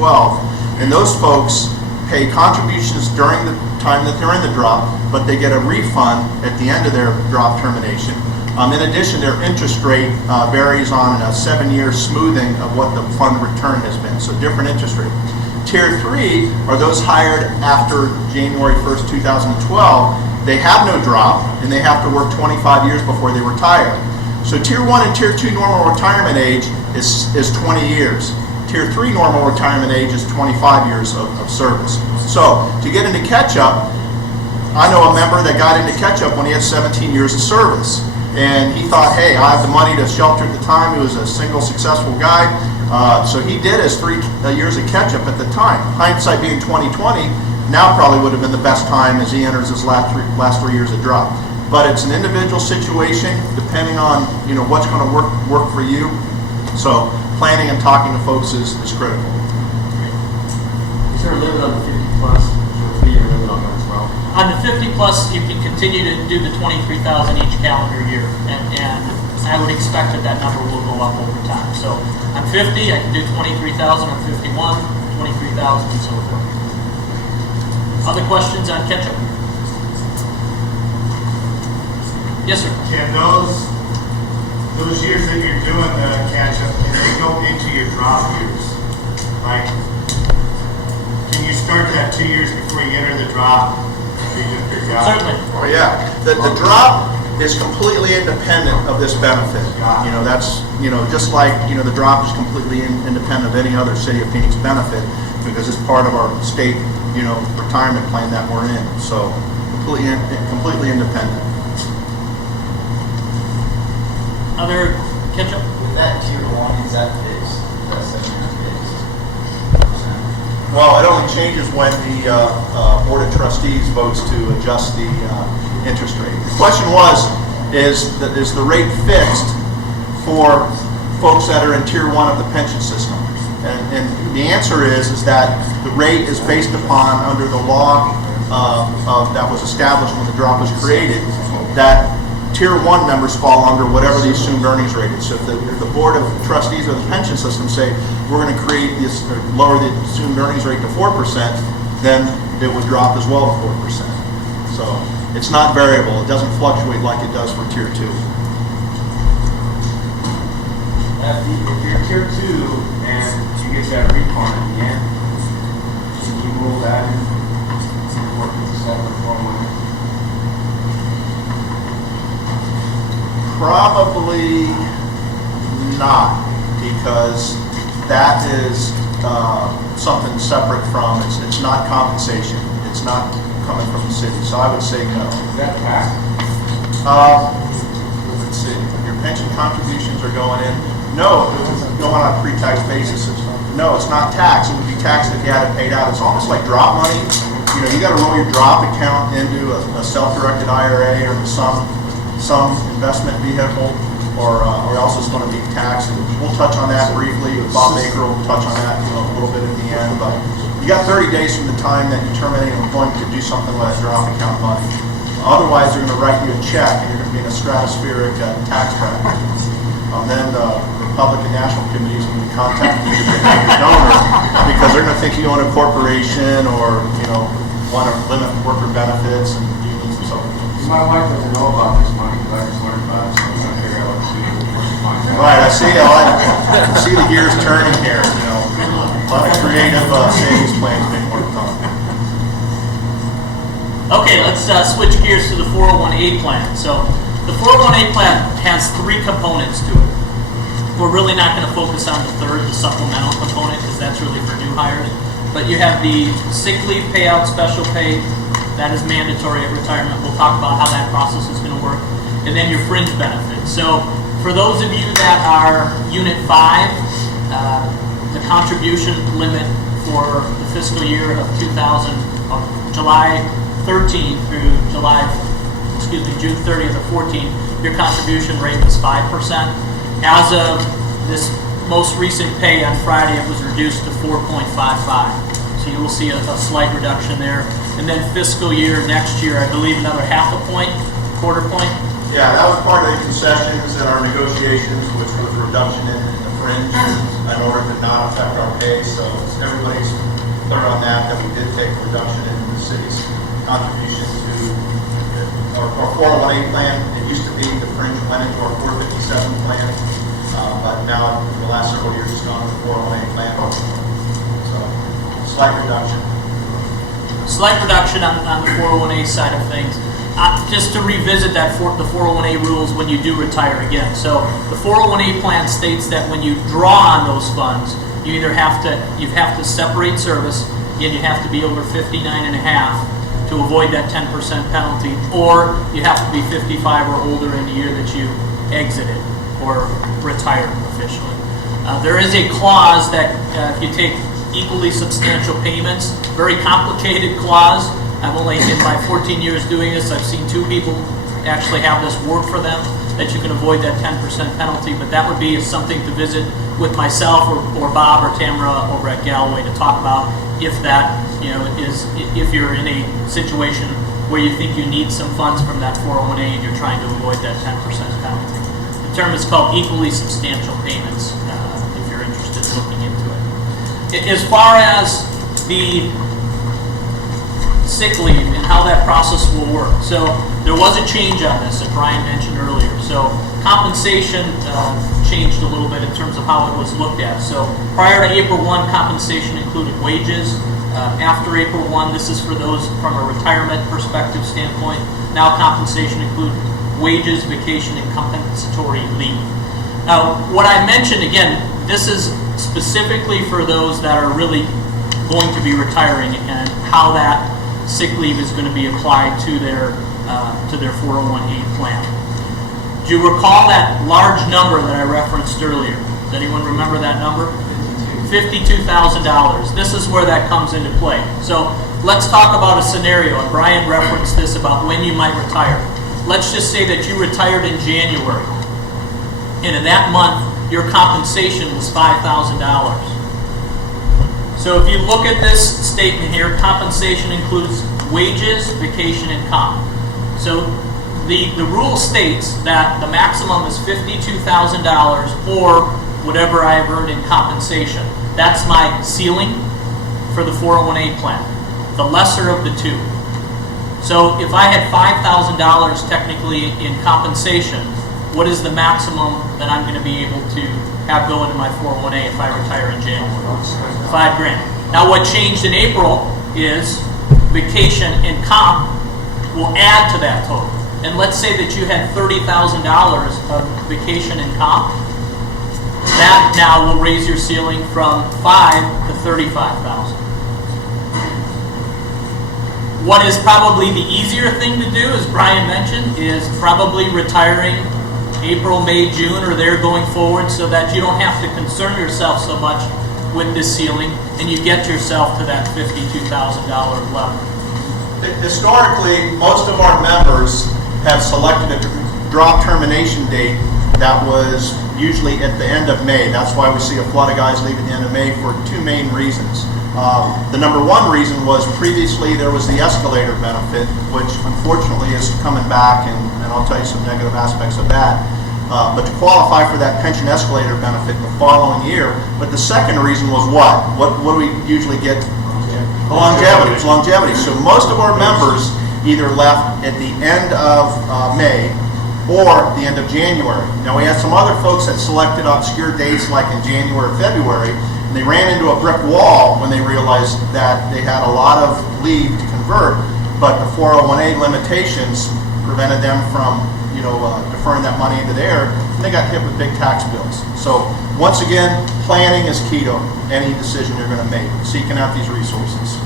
and those folks pay contributions during the time that they're in the drop, but they get a refund at the end of their drop termination. In addition, their interest rate varies on a 7-year smoothing of what the fund return has been, so different interest rate. Tier 3 are those hired after January 1st, 2012. They have no drop, and they have to work 25 years before they retire. So Tier 1 and Tier 2 normal retirement age is 20 years. Tier 3 normal retirement age is 25 years of service. So to get into catch-up, I know a member that got into catch-up when he had 17 years of service. And he thought, hey, I have the money to shelter at the time. He was a single successful guy. So he did his 3 years of catch-up at the time. Hindsight being 2020, now probably would have been the best time as he enters his last 3 years of drop. But it's an individual situation depending on what's going to work for you. So planning and talking to folks is critical. Is there a limit on the 50-plus? Is there a 3-year limit on that as well? On the 50-plus, you can continue to do the 23,000 each calendar year, and I would expect that number will go up over time. So I'm 50, I can do 23,000. I'm 51, 23,000, and so forth. Other questions on catch-up? Yes, sir. Can those years that you're doing the catch-up, can they go into your drop years? Like, can you start that 2 years before you enter the drop? Certainly. Oh yeah, the drop is completely independent of this benefit. That's just like the drop is completely independent of any other City of Phoenix benefit because it's part of our state retirement plan that we're in. So completely independent. Other catch-up? With that Tier 1, is that fixed? Is that 7 years fixed? Well, it only changes when the Board of Trustees votes to adjust the interest rate. The question is the rate fixed for folks that are in Tier 1 of the pension system? And the answer is that the rate is based upon, under the law that was established when the drop was created, that Tier 1 members fall under whatever the assumed earnings rate is. So if the Board of Trustees of the pension system say, we're going to create this, or lower the assumed earnings rate to 4%, then it would drop as well to 4%. So it's not variable. It doesn't fluctuate like it does for Tier 2. If you're Tier 2 and you get that refund at the end, can you roll that in working to 7 or 4 months? Probably not, because that is something separate from, it's not compensation. It's not coming from the city, so I would say no. Is that tax? Let's see, your pension contributions are going in. No, it's going on a pre-tax basis. No, it's not tax. It would be taxed if you had it paid out. It's almost like drop money. You know, you got to roll your drop account into a self-directed IRA or some investment vehicle, or else it's going to be taxed. And we'll touch on that briefly. Bob Baker will touch on that a little bit at the end. But you got 30 days from the time that you terminate employment to do something with that drop account money. Otherwise, they're going to write you a check, and you're going to be in a stratospheric tax bracket. Then the Republican National Committee is going to be contacting you to get your donor, because they're going to think you own a corporation, or want to limit worker benefits and unions and so on. My wife doesn't know about this money, but I just learned about it, so I'm trying to figure out what to do with my Right, I see the gears turning here. A lot of creative savings plans being worked on. Okay, let's switch gears to the 401A plan. So the 401A plan has three components to it. We're really not going to focus on the third, the supplemental component, because that's really for new hires. But you have the sick leave payout, special pay, that is mandatory at retirement. We'll talk about how that process is going to work. And then your fringe benefits. So for those of you that are Unit 5, the contribution limit for the fiscal year of July 13 through June 30th of 14, your contribution rate was 5%. As of this most recent pay on Friday, it was reduced to 4.55. So you will see a slight reduction there. And then fiscal year next year, I believe another half a point, quarter point. Yeah, that was part of the concessions in our negotiations, which was a reduction in the fringe in order to not affect our pay. So everybody's clear on that we did take a reduction in the city's contribution to our 401A plan. It used to be the fringe went into our 457 plan, but now in the last several years it's gone to the 401A plan. So slight reduction. Slight reduction on the 401A side of things. Just to revisit the 401A rules when you do retire again. So the 401A plan states that when you draw on those funds, you either have to separate service, again you have to be over 59 and a half to avoid that 10% penalty, or you have to be 55 or older in the year that you exited or retired officially. There is a clause that if you take equally substantial payments, very complicated clause. I've only, in my 14 years doing this, I've seen two people actually have this work for them, that you can avoid that 10% penalty, but that would be something to visit with myself or Bob or Tamara over at Galloway to talk about if that, if you're in a situation where you think you need some funds from that 401A and you're trying to avoid that 10% penalty. The term is called equally substantial payments, if you're interested in looking into it. As far as the sick leave and how that process will work. So there was a change on this that Brian mentioned earlier. So compensation changed a little bit in terms of how it was looked at. So prior to April 1, compensation included wages. After April 1, this is for those from a retirement perspective standpoint. Now compensation includes wages, vacation, and compensatory leave. Now, what I mentioned, again, this is specifically for those that are really going to be retiring and how that sick leave is going to be applied to their 401A plan. Do you recall that large number that I referenced earlier? Does anyone remember that number? $52,000. This is where that comes into play. So let's talk about a scenario, and Brian referenced this about when you might retire. Let's just say that you retired in January, and in that month, your compensation was $5,000. So if you look at this statement here, compensation includes wages, vacation, and comp. So the rule states that the maximum is $52,000 or whatever I have earned in compensation. That's my ceiling for the 401A plan, the lesser of the two. So if I had $5,000 technically in compensation, what is the maximum that I'm going to be able to have go into my 401A if I retire in January? $5,000. Now what changed in April is vacation and comp will add to that total. And let's say that you had $30,000 of vacation and comp. That now will raise your ceiling from 5 to 35,000. What is probably the easier thing to do, as Brian mentioned, is probably retiring April, May, June, or there going forward, so that you don't have to concern yourself so much with this ceiling, and you get yourself to that $52,000 level. Historically, most of our members have selected a drop termination date that was usually at the end of May. That's why we see a flood of guys leave at the end of May for two main reasons. The number one reason was previously there was the escalator benefit, which unfortunately is coming back, and I'll tell you some negative aspects of that. But to qualify for that pension escalator benefit the following year. But the second reason was what? What do we usually get? Longevity. It's longevity. So most of our members either left at the end of May or the end of January. Now we had some other folks that selected obscure dates like in January or February, and they ran into a brick wall when they realized that they had a lot of leave to convert, but the 401A limitations prevented them from deferring that money into there, and they got hit with big tax bills. So once again, planning is key to any decision you're going to make, seeking out these resources.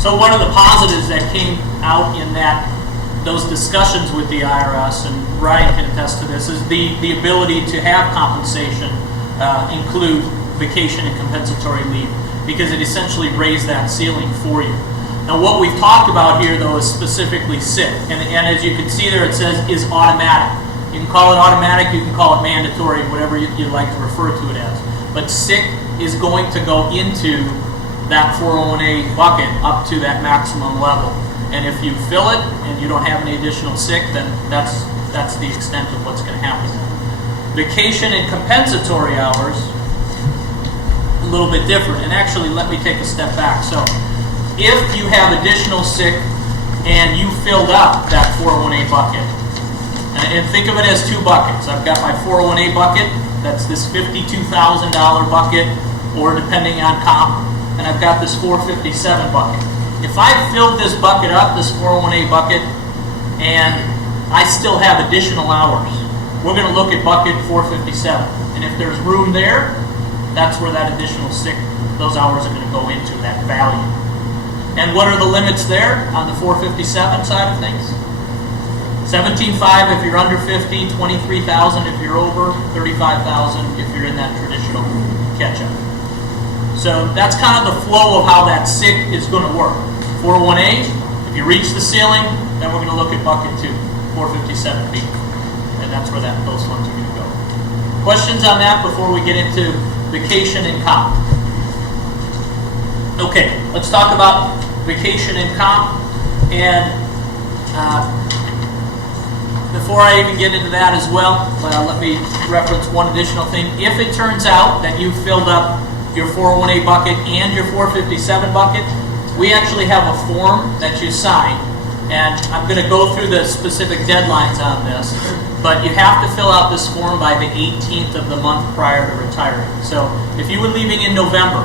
So one of the positives that came out in those discussions with the IRS, and Ryan can attest to this, is the ability to have compensation include vacation and compensatory leave, because it essentially raised that ceiling for you. Now what we've talked about here though is specifically sick, and as you can see there it says is automatic. You can call it automatic, you can call it mandatory, whatever you'd like to refer to it as. But sick is going to go into that 401A bucket up to that maximum level. And if you fill it and you don't have any additional sick, then that's the extent of what's going to happen. Vacation and compensatory hours, a little bit different. And actually, let me take a step back. So if you have additional sick and you filled up that 401A bucket, and think of it as two buckets. I've got my 401A bucket, that's this $52,000 bucket, or depending on comp, and I've got this 457 bucket. If I filled this bucket up, this 401A bucket, and I still have additional hours, we're going to look at bucket 457. And if there's room there, that's where that additional sick, those hours are going to go into, that value. And what are the limits there on the 457 side of things? 17.5 if you're under 50, 23,000 if you're over, 35,000 if you're in that traditional catch-up. So that's kind of the flow of how that sick is going to work. 401A, if you reach the ceiling, then we're going to look at bucket 2, 457B, and that's where those funds are going to go. Questions on that before we get into vacation and comp? Okay, let's talk about vacation and comp, and before I even get into that as well, let me reference one additional thing. If it turns out that you filled up your 401A bucket and your 457 bucket, we actually have a form that you sign, and I'm going to go through the specific deadlines on this, but you have to fill out this form by the 18th of the month prior to retiring. So if you were leaving in November,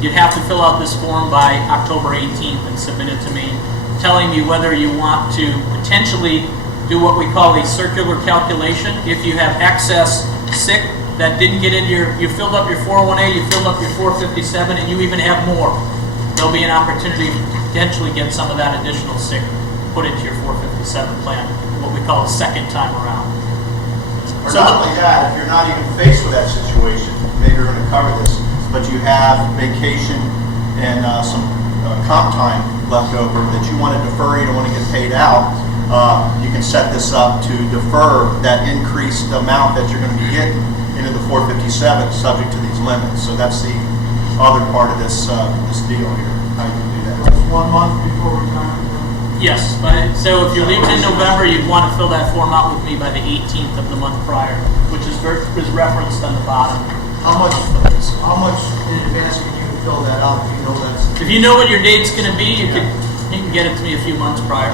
you'd have to fill out this form by October 18th and submit it to me, telling me whether you want to potentially do what we call a circular calculation. If you have excess sick that didn't get into you filled up your 401A, you filled up your 457, and you even have more, there'll be an opportunity to potentially get some of that additional sick put into your 457 plan, what we call a second time around. Or not only that, if you're not even faced with that situation, maybe you're going to cover this, but you have vacation and some comp time left over that you want to defer, you don't want to get paid out, you can set this up to defer that increased amount that you're going to be getting into the 457 subject to these limits. So that's the other part of this deal here, how you can do that. That's 1 month before retirement? Yes, so if you're leaving in November, you'd want to fill that form out with me by the 18th of the month prior, which is referenced on the bottom. How much in advance can you fill that out if you know that's... If you know what your date's going to be, you can get it to me a few months prior.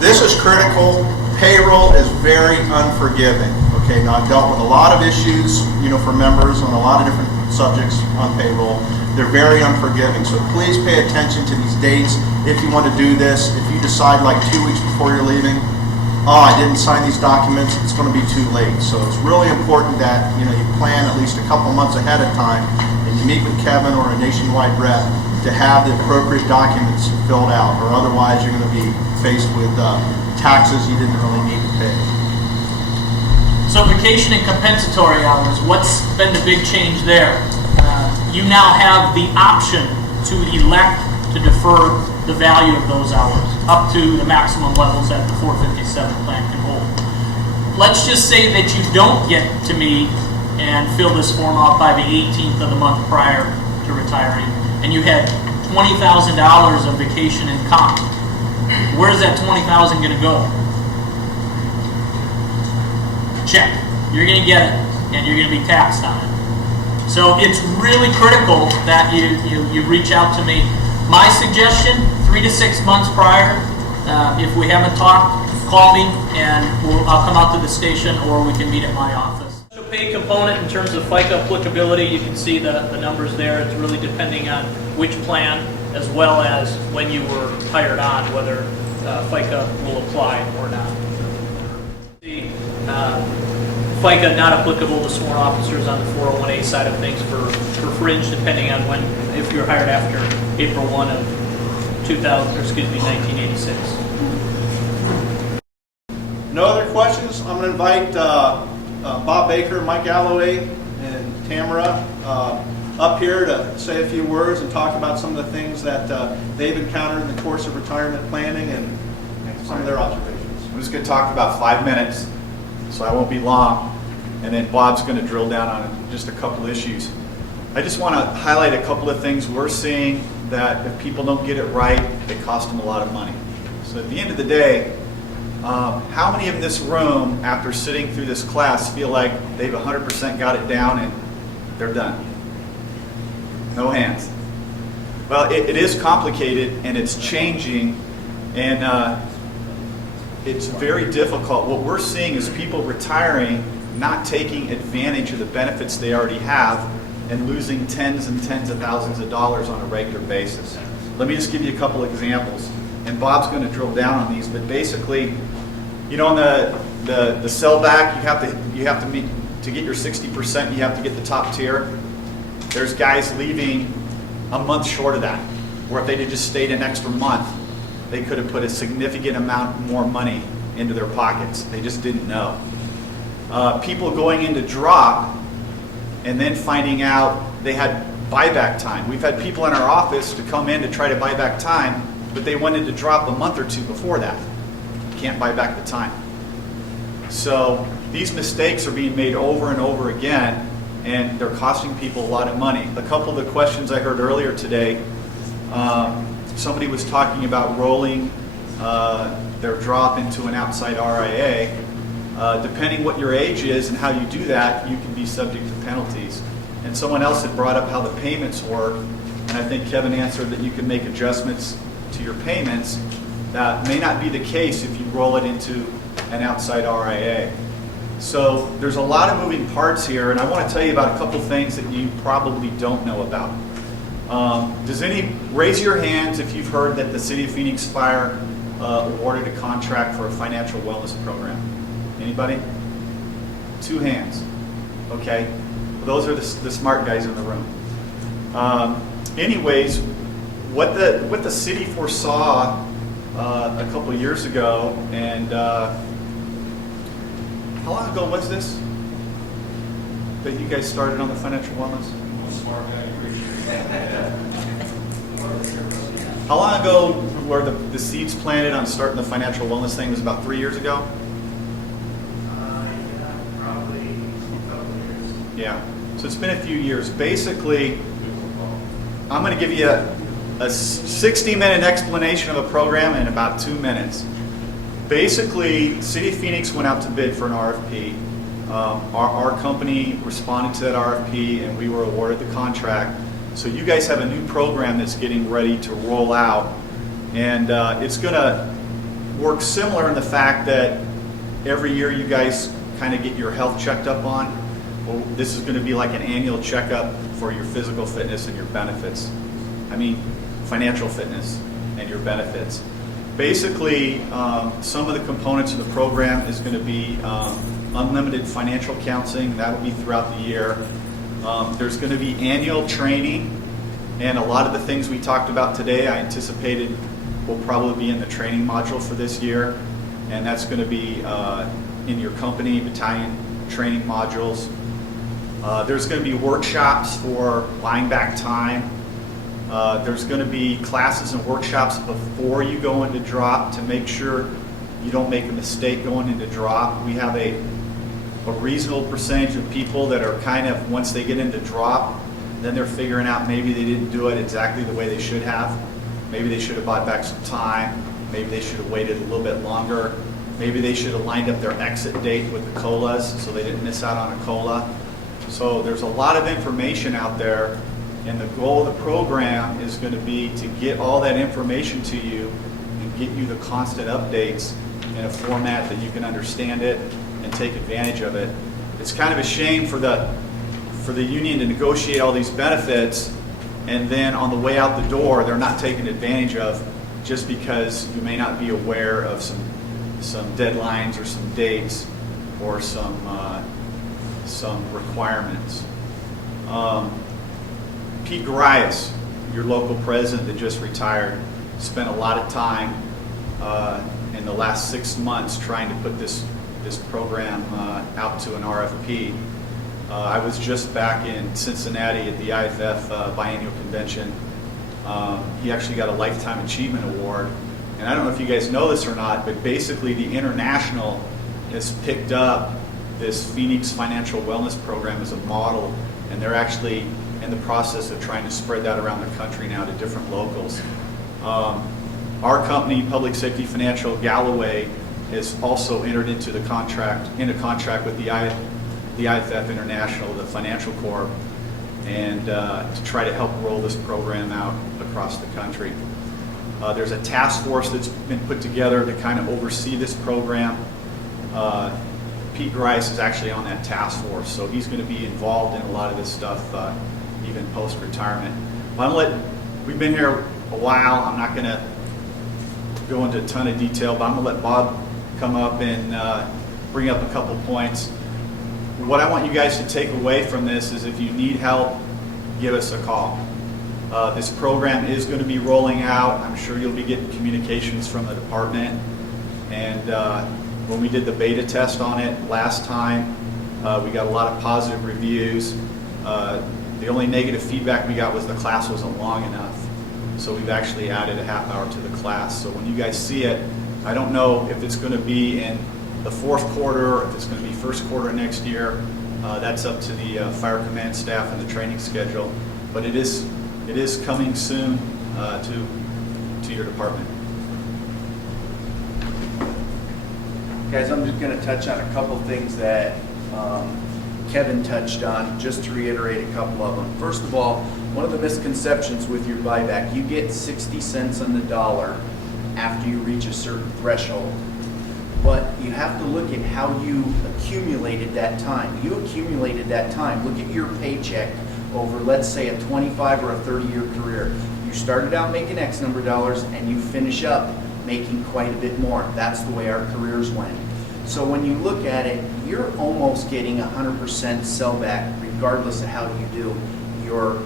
This is critical. Payroll is very unforgiving. Okay, now I've dealt with a lot of issues, for members on a lot of different subjects on payroll. They're very unforgiving. So please pay attention to these dates. If you want to do this, if you decide like 2 weeks before you're leaving, oh, I didn't sign these documents, it's going to be too late. So it's really important that you plan at least a couple months ahead of time, and you meet with Kevin or a nationwide rep to have the appropriate documents filled out, or otherwise you're going to be faced with taxes you didn't really need to pay. So vacation and compensatory hours, what's been the big change there? You now have the option to elect to defer the value of those hours up to the maximum levels that the 457 plan can hold. Let's just say that you don't get to me and fill this form out by the 18th of the month prior to retiring, and you had $20,000 of vacation and comp. Where's that $20,000 going to go? Check. You're going to get it, and you're going to be taxed on it. So it's really critical that you reach out to me. My suggestion, 3 to 6 months prior, if we haven't talked, call me and I'll come out to the station, or we can meet at my office. The pay component in terms of FICA applicability, you can see the numbers there. It's really depending on which plan, as well as when you were hired on, whether FICA will apply or not. The FICA not applicable to sworn officers on the 401A side of things for fringe, depending on when, if you're hired after April 1 of 1986. No other questions? I'm going to invite Bob Baker, Mike Galloway, and Tamara up here to say a few words and talk about some of the things that they've encountered in the course of retirement planning and some of their observations. I'm just going to talk for about 5 minutes, so I won't be long, and then Bob's going to drill down on just a couple issues. I just want to highlight a couple of things we're seeing that if people don't get it right, they cost them a lot of money. So at the end of the day, how many in this room, after sitting through this class, feel like they've 100% got it down and they're done? No hands. Well, it is complicated and it's changing, and it's very difficult. What we're seeing is people retiring, not taking advantage of the benefits they already have, and losing tens and tens of thousands of dollars on a regular basis. Let me just give you a couple examples, and Bob's going to drill down on these. But basically, on the sellback, you have to meet to get your 60%. You have to get the top tier. There's guys leaving a month short of that, where if they had just stayed an extra month, they could have put a significant amount more money into their pockets. They just didn't know. People going into drop and then finding out they had buyback time. We've had people in our office to come in to try to buy back time, but they wanted to drop a month or two before that. Can't buy back the time. So these mistakes are being made over and over again, and they're costing people a lot of money. A couple of the questions I heard earlier today, somebody was talking about rolling their drop into an outside RIA. Depending what your age is and how you do that, you can be subject to penalties. And someone else had brought up how the payments work, and I think Kevin answered that you can make adjustments to your payments. That may not be the case if you roll it into an outside RIA. So there's a lot of moving parts here, and I want to tell you about a couple things that you probably don't know about. Raise your hands if you've heard that the City of Phoenix Fire awarded a contract for a financial wellness program. Anybody? 2 hands. Okay. Well, those are the smart guys in the room. Anyways, what the city foresaw a couple of years ago, and how long ago was this that you guys started on the financial wellness? Smart guy. How long ago were the seeds planted on starting the financial wellness thing? It was about 3 years ago? Yeah, so it's been a few years. Basically, I'm going to give you a 60-minute explanation of a program in about 2 minutes. Basically, City of Phoenix went out to bid for an RFP. Our company responded to that RFP, and we were awarded the contract. So you guys have a new program that's getting ready to roll out, and it's going to work similar in the fact that every year you guys kind of get your health checked up on. Well, this is going to be like an annual checkup for your physical fitness and your benefits. I mean, financial fitness and your benefits. Basically, some of the components of the program is going to be unlimited financial counseling. That'll be throughout the year. There's going to be annual training, and a lot of the things we talked about today I anticipated will probably be in the training module for this year, and that's going to be in your company battalion training modules. There's going to be workshops for buying back time. There's going to be classes and workshops before you go into drop to make sure you don't make a mistake going into drop. We have a reasonable percentage of people that are kind of, once they get into drop, then they're figuring out maybe they didn't do it exactly the way they should have. Maybe they should have bought back some time. Maybe they should have waited a little bit longer. Maybe they should have lined up their exit date with the COLAs so they didn't miss out on a COLA. So there's a lot of information out there, and the goal of the program is going to be to get all that information to you and get you the constant updates in a format that you can understand it and take advantage of it. It's kind of a shame for the union to negotiate all these benefits, and then on the way out the door they're not taken advantage of just because you may not be aware of some deadlines or some dates or some requirements. Pete Garias, your local president that just retired, spent a lot of time in the last 6 months trying to put this program out to an RFP. I was just back in Cincinnati at the IFF biannual convention. He actually got a Lifetime Achievement Award. And I don't know if you guys know this or not, but basically the International has picked up this Phoenix Financial Wellness Program as a model, and they're actually in the process of trying to spread that around the country now to different locals. Our company, Public Safety Financial Galloway, has also entered into a contract with the IFF International, the Financial Corp, and to try to help roll this program out across the country. There's a task force that's been put together to kind of oversee this program. Pete Grice is actually on that task force, so he's going to be involved in a lot of this stuff, even post-retirement. We've been here a while. I'm not going to go into a ton of detail, but I'm going to let Bob come up and bring up a couple points. What I want you guys to take away from this is if you need help, give us a call. This program is going to be rolling out. I'm sure you'll be getting communications from the department. And when we did the beta test on it last time, we got a lot of positive reviews. The only negative feedback we got was the class wasn't long enough. So we've actually added a half hour to the class. So when you guys see it, I don't know if it's going to be in the fourth quarter or if it's going to be first quarter next year. That's up to the Fire Command staff and the training schedule. But it is coming soon to your department. Guys, I'm just going to touch on a couple things that Kevin touched on, just to reiterate a couple of them. First of all, one of the misconceptions with your buyback, you get 60 cents on the dollar after you reach a certain threshold. But you have to look at how you accumulated that time. You accumulated that time. Look at your paycheck over, let's say, a 25 or a 30-year career. You started out making X number of dollars and you finish up making quite a bit more. That's the way our careers went. So when you look at it, you're almost getting 100% sellback regardless of how you do your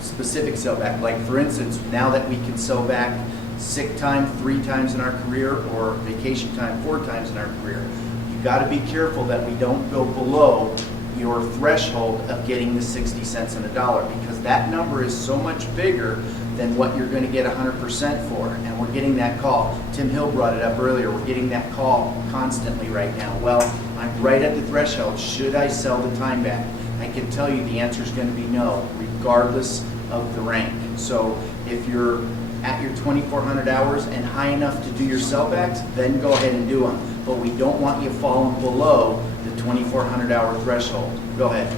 specific sellback. Like for instance, now that we can sell back sick time 3 times in our career or vacation time 4 times in our career, you got to be careful that we don't go below your threshold of getting the 60 cents on a dollar, because that number is so much bigger than what you're going to get 100% for. And we're getting that call. Tim Hill brought it up earlier. We're getting that call constantly right now. Well, I'm right at the threshold. Should I sell the time back? I can tell you the answer is going to be no, regardless of the rank. So if you're at your 2,400 hours and high enough to do your sellbacks, then go ahead and do them. But we don't want you falling below the 2,400 hour threshold. Go ahead.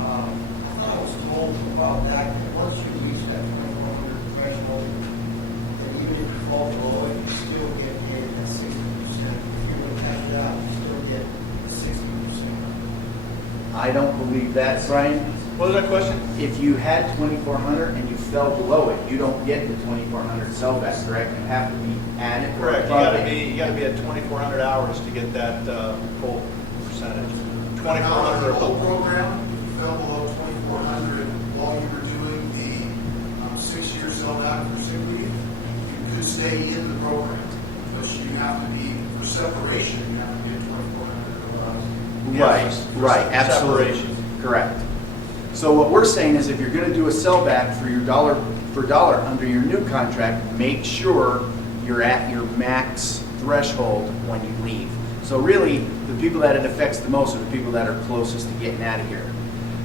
I was told about that once you reach that 2,400 threshold, that even if you fall below it, you still get paid at 60%. If you would have it out, you still get 60%. I don't believe that, Brian. What was that question? If you had 2,400 and you fell below it, you don't get the 2,400 sellback, correct? You have to be at it or Correct. above it. You gotta be at 2,400 hours to get that full percentage. 2,400 The or whole full. program, if you fell below 2,400 while you were doing the 6-year sellback for sick leave, you could stay in the program. But you have to be, for separation, you have to be at 2,400 or less. Right, absolutely. Separation. Correct. So what we're saying is if you're going to do a sellback for your dollar for dollar under your new contract, make sure you're at your max threshold when you leave. So really, the people that it affects the most are the people that are closest to getting out of here.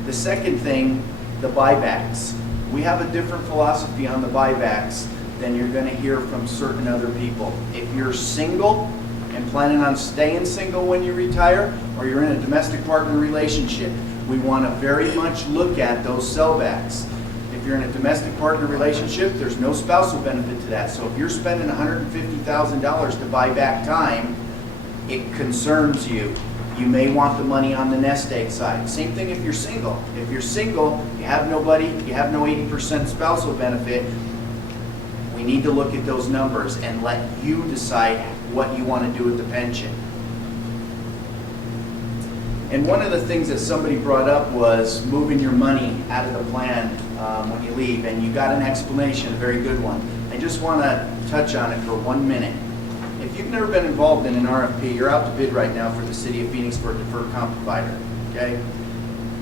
The second thing, the buybacks. We have a different philosophy on the buybacks than you're going to hear from certain other people. If you're single and planning on staying single when you retire, or you're in a domestic partner relationship, we want to very much look at those sellbacks. If you're in a domestic partner relationship, there's no spousal benefit to that. So if you're spending $150,000 to buy back time, it concerns you. You may want the money on the nest egg side. Same thing if you're single. If you're single, you have nobody, you have no 80% spousal benefit, we need to look at those numbers and let you decide what you want to do with the pension. And one of the things that somebody brought up was moving your money out of the plan when you leave, and you got an explanation, a very good one. I just want to touch on it for 1 minute. If you've never been involved in an RFP, you're out to bid right now for the City of Phoenix for a deferred comp provider, okay?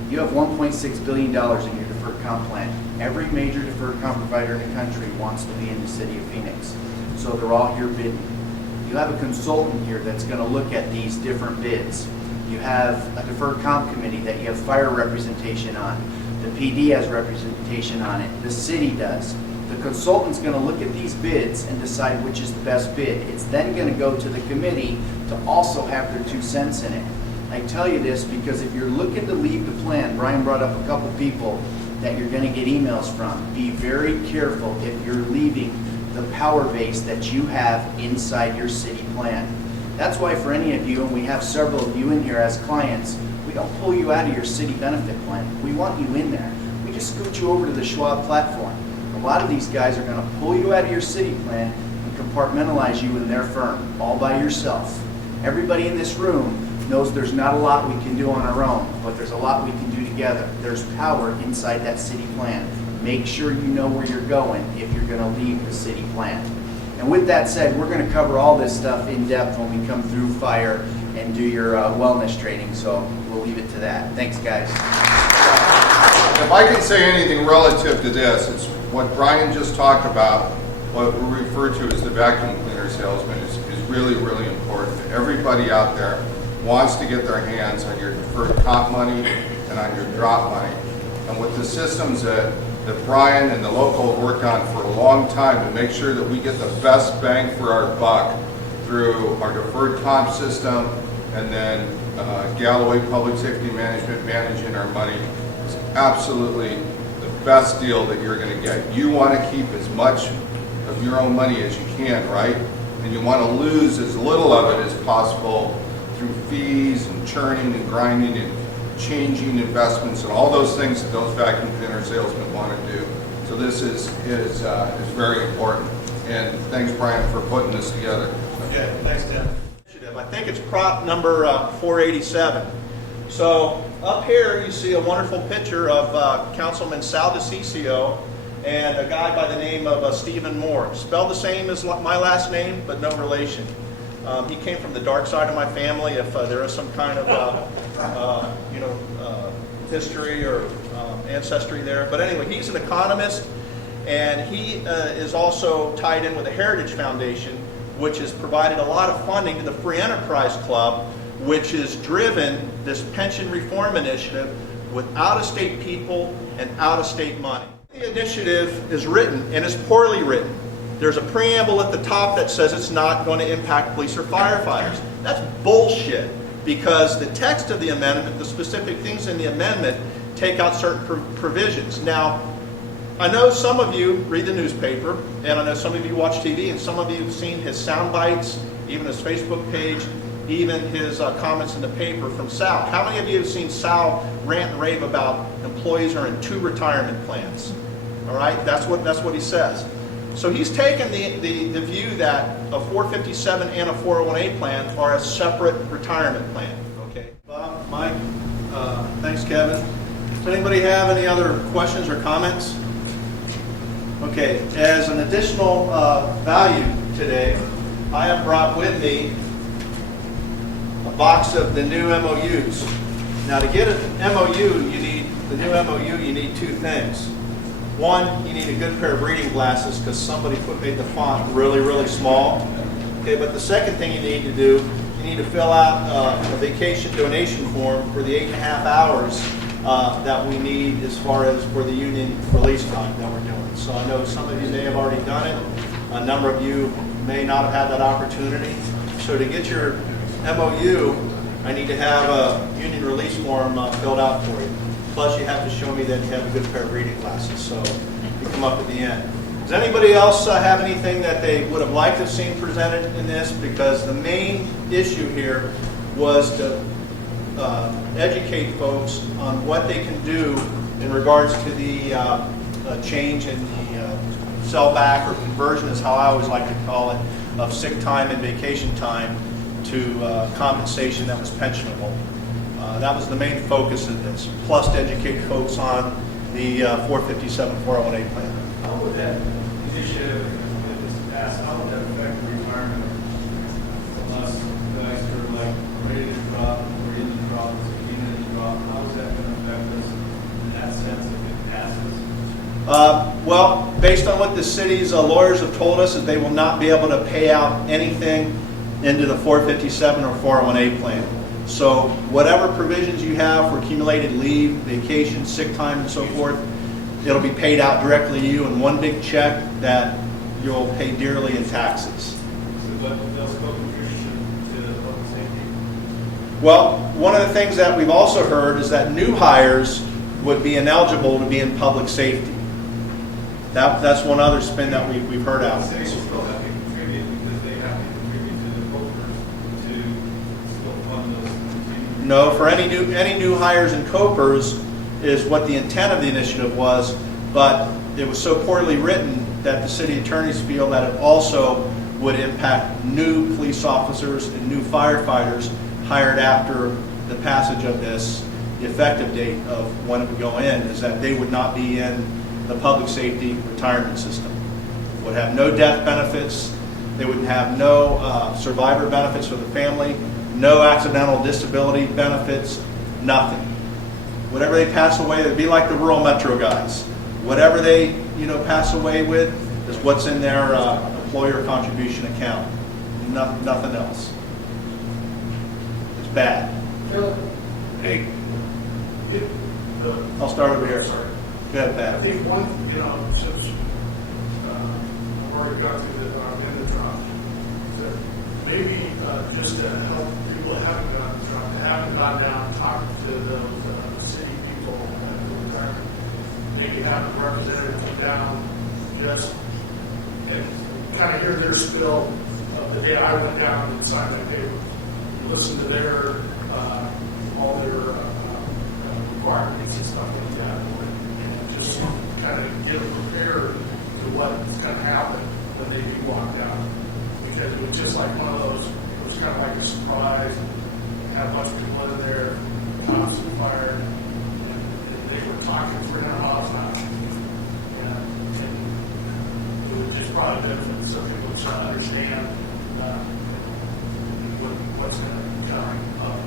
You have $1.6 billion in your deferred comp plan. Every major deferred comp provider in the country wants to be in the City of Phoenix, so they're all here bidding. You have a consultant here that's going to look at these different bids. You have a deferred comp committee that you have fire representation on. The PD has representation on it. The city does. The consultant's going to look at these bids and decide which is the best bid. It's then going to go to the committee to also have their 2 cents in it. I tell you this because if you're looking to leave the plan, Brian brought up a couple people that you're going to get emails from. Be very careful if you're leaving the power base that you have inside your city plan. That's why for any of you, and we have several of you in here as clients, we don't pull you out of your city benefit plan. We want you in there. We just scoot you over to the Schwab platform. A lot of these guys are going to pull you out of your city plan and compartmentalize you in their firm, all by yourself. Everybody in this room knows there's not a lot we can do on our own, but there's a lot we can do together. There's power inside that city plan. Make sure you know where you're going if you're going to leave the city plan. And with that said, we're going to cover all this stuff in depth when we come through fire and do your wellness training, so we'll leave it to that. Thanks, guys. If I can say anything relative to this, it's what Brian just talked about, what we refer to as the vacuum cleaner salesman is really, really important. Everybody out there wants to get their hands on your deferred comp money and on your drop money. And with the systems that Brian and the local have worked on for a long time to make sure that we get the best bang for our buck through our deferred comp system and then Galloway Public Safety Management managing our money is absolutely the best deal that you're going to get. You want to keep as much of your own money as you can, right? And you want to lose as little of it as possible through fees and churning and grinding and changing investments and all those things that those vacuum cleaner salesmen want to do. So this is very important. And thanks, Brian, for putting this together. Okay, thanks, Tim. I think it's prop number 487. So up here you see a wonderful picture of Councilman Sal DeCiccio and a guy by the name of Stephen Moore. Spelled the same as my last name, but no relation. He came from the dark side of my family. If there is some kind of history or ancestry there. But anyway, he's an economist, and he is also tied in with the Heritage Foundation, which has provided a lot of funding to the Free Enterprise Club, which has driven this pension reform initiative with out-of-state people and out-of-state money. The initiative is written, and it's poorly written. There's a preamble at the top that says it's not going to impact police or firefighters. That's bullshit, because the text of the amendment, the specific things in the amendment, take out certain provisions. Now, I know some of you read the newspaper, and I know some of you watch TV, and some of you have seen his sound bites, even his Facebook page. even his comments in the paper from Sal. How many of you have seen Sal rant and rave about employees are in 2 retirement plans? All right, that's what he says. So he's taken the view that a 457 and a 401A plan are a separate retirement plan. Okay, Bob, Mike, thanks, Kevin. Does anybody have any other questions or comments? Okay, as an additional value today, I have brought with me a box of the new MOUs. Now, to get an MOU, you need 2 things. One, you need a good pair of reading glasses because somebody made the font really, really small. Okay, but the second thing you need to do, you need to fill out a vacation donation form for the 8.5 hours that we need as far as for the union release time that we're doing. So I know some of you may have already done it. A number of you may not have had that opportunity. So to get your MOU, I need to have a union release form filled out for you. Plus, you have to show me that you have a good pair of reading glasses. So you come up at the end. Does anybody else have anything that they would have liked to have seen presented in this? Because the main issue here was to educate folks on what they can do in regards to the change in the sellback or conversion is how I always like to call it, of sick time and vacation time to compensation that was pensionable. That was the main focus of this, plus to educate folks on the 457 401A plan. How would that initiative, if it's passed, how would that affect the retirement of us guys who are like ready to drop or in the drop, beginning to drop? How is that going to affect us in that sense if it passes? Well, based on what the city's lawyers have told us, is they will not be able to pay out anything into the 457 or 401A plan. So whatever provisions you have for accumulated leave, vacation, sick time, and so forth, it'll be paid out directly to you in one big check that you'll pay dearly in taxes. But they'll still contribute to public safety? Well, one of the things that we've also heard is that new hires would be ineligible to be in public safety. That's one other spin that we've heard out of this. Cities will still have to contribute because they have to contribute to the brokers to still fund those. No, for any new hires in COPERS is what the intent of the initiative was, but it was so poorly written that the city attorneys feel that it also would impact new police officers and new firefighters hired after the passage of this. The effective date of when it would go in is that they would not be in the public safety retirement system. Would have no death benefits. They would have no survivor benefits for the family, no accidental disability benefits, nothing. Whatever they pass away, it'd be like the rural metro guys. Whatever they pass away with is what's in their employer contribution account. Nothing else. It's bad. Hey, I'll start over here. Sorry. Go ahead, Pat. I think one, since I've already got to the end of the drop, that maybe just to help people that haven't gotten the drop, that haven't gone down and talked to the city people at the retirement, maybe have a representative come down just and kind of hear their spill of the day I went down and signed my paper. Listen to their all their requirements and stuff like that, and just kind of get them prepared to what's going to happen when they do walk out. Because it was just like one of those, it was kind of like a surprise. You had a bunch of people in there, cops and fire, and they were talking 300 miles an hour. And it was just probably benefit some people to understand what's going to come up.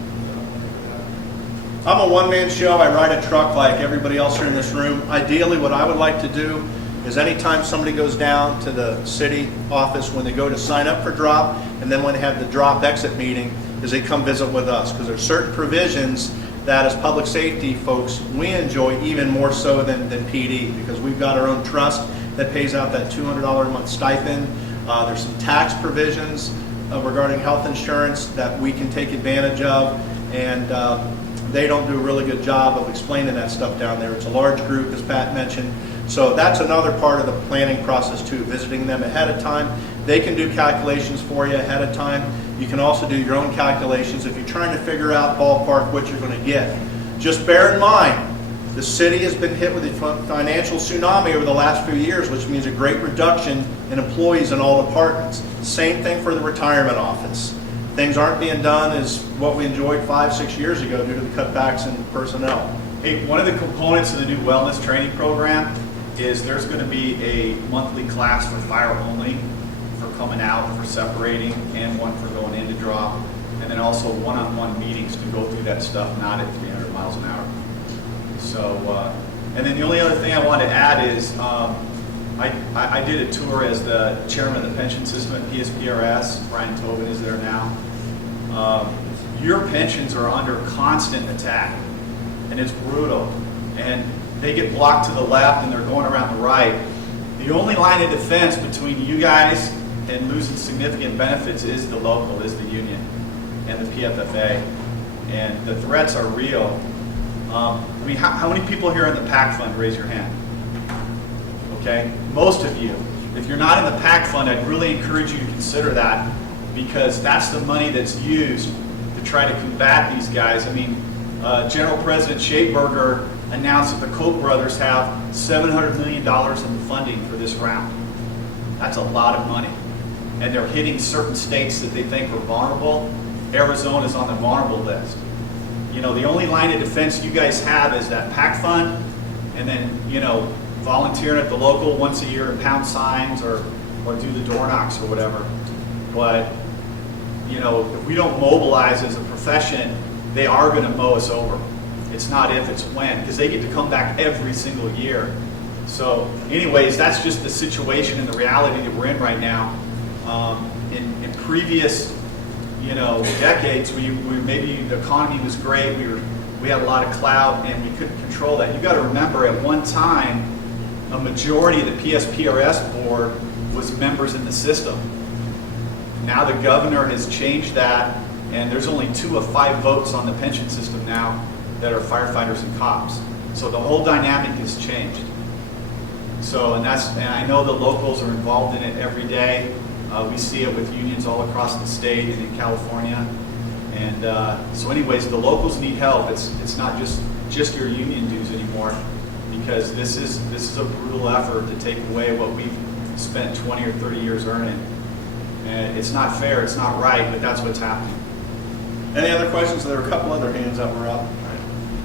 I'm a one-man show. I ride a truck like everybody else here in this room. Ideally, what I would like to do is anytime somebody goes down to the city office when they go to sign up for drop, and then when they have the drop exit meeting, is they come visit with us, because there's certain provisions that as public safety folks, we enjoy even more so than PD, because we've got our own trust that pays out that $200 a month stipend. There's some tax provisions regarding health insurance that we can take advantage of, and they don't do a really good job of explaining that stuff down there. It's a large group, as Pat mentioned. So that's another part of the planning process too, visiting them ahead of time. They can do calculations for you ahead of time. You can also do your own calculations if you're trying to figure out ballpark what you're going to get. Just bear in mind, the city has been hit with a financial tsunami over the last few years, which means a great reduction in employees in all departments. Same thing for the retirement office. Things aren't being done as what we enjoyed 5-6 years ago due to the cutbacks in personnel. Hey, one of the components of the new wellness training program is there's going to be a monthly class for fire only, for coming out, for separating, and one for going in to drop, and then also one-on-one meetings to go through that stuff, not at 300 miles an hour. So, and then the only other thing I wanted to add is I did a tour as the chairman of the pension system at PSPRS. Brian Tobin is there now. Your pensions are under constant attack, and it's brutal. And they get blocked to the left, and they're going around the right. The only line of defense between you guys and losing significant benefits is the local, is the union, and the PFFA. And the threats are real. I mean, how many people here in the PAC fund, raise your hand? Okay, most of you. If you're not in the PAC fund, I'd really encourage you to consider that, because that's the money that's used to try to combat these guys. I mean, General President Schaeberger announced that the Koch brothers have $700 million in funding for this round. That's a lot of money. And they're hitting certain states that they think are vulnerable. Arizona's on the vulnerable list. You know, the only line of defense you guys have is that PAC fund, and then, you know, volunteering at the local once a year and pound signs or do the door knocks or whatever. But, you know, if we don't mobilize as a profession, they are going to mow us over. It's not if, it's when, because they get to come back every single year. So anyways, that's just the situation and the reality that we're in right now. In previous, you know, decades, we maybe the economy was great, we had a lot of clout, and we couldn't control that. You got to remember, at one time, a majority of the PSPRS board was members in the system. Now the governor has changed that, and there's only 2 of 5 votes on the pension system now that are firefighters and cops. So the whole dynamic has changed. So, and I know the locals are involved in it every day. We see it with unions all across the state and in California. And so anyways, the locals need help. It's not just your union dues anymore, because this is a brutal effort to take away what we've spent 20 or 30 years earning. And it's not fair, it's not right, but that's what's happening. Any other questions? There were a couple other hands that were up.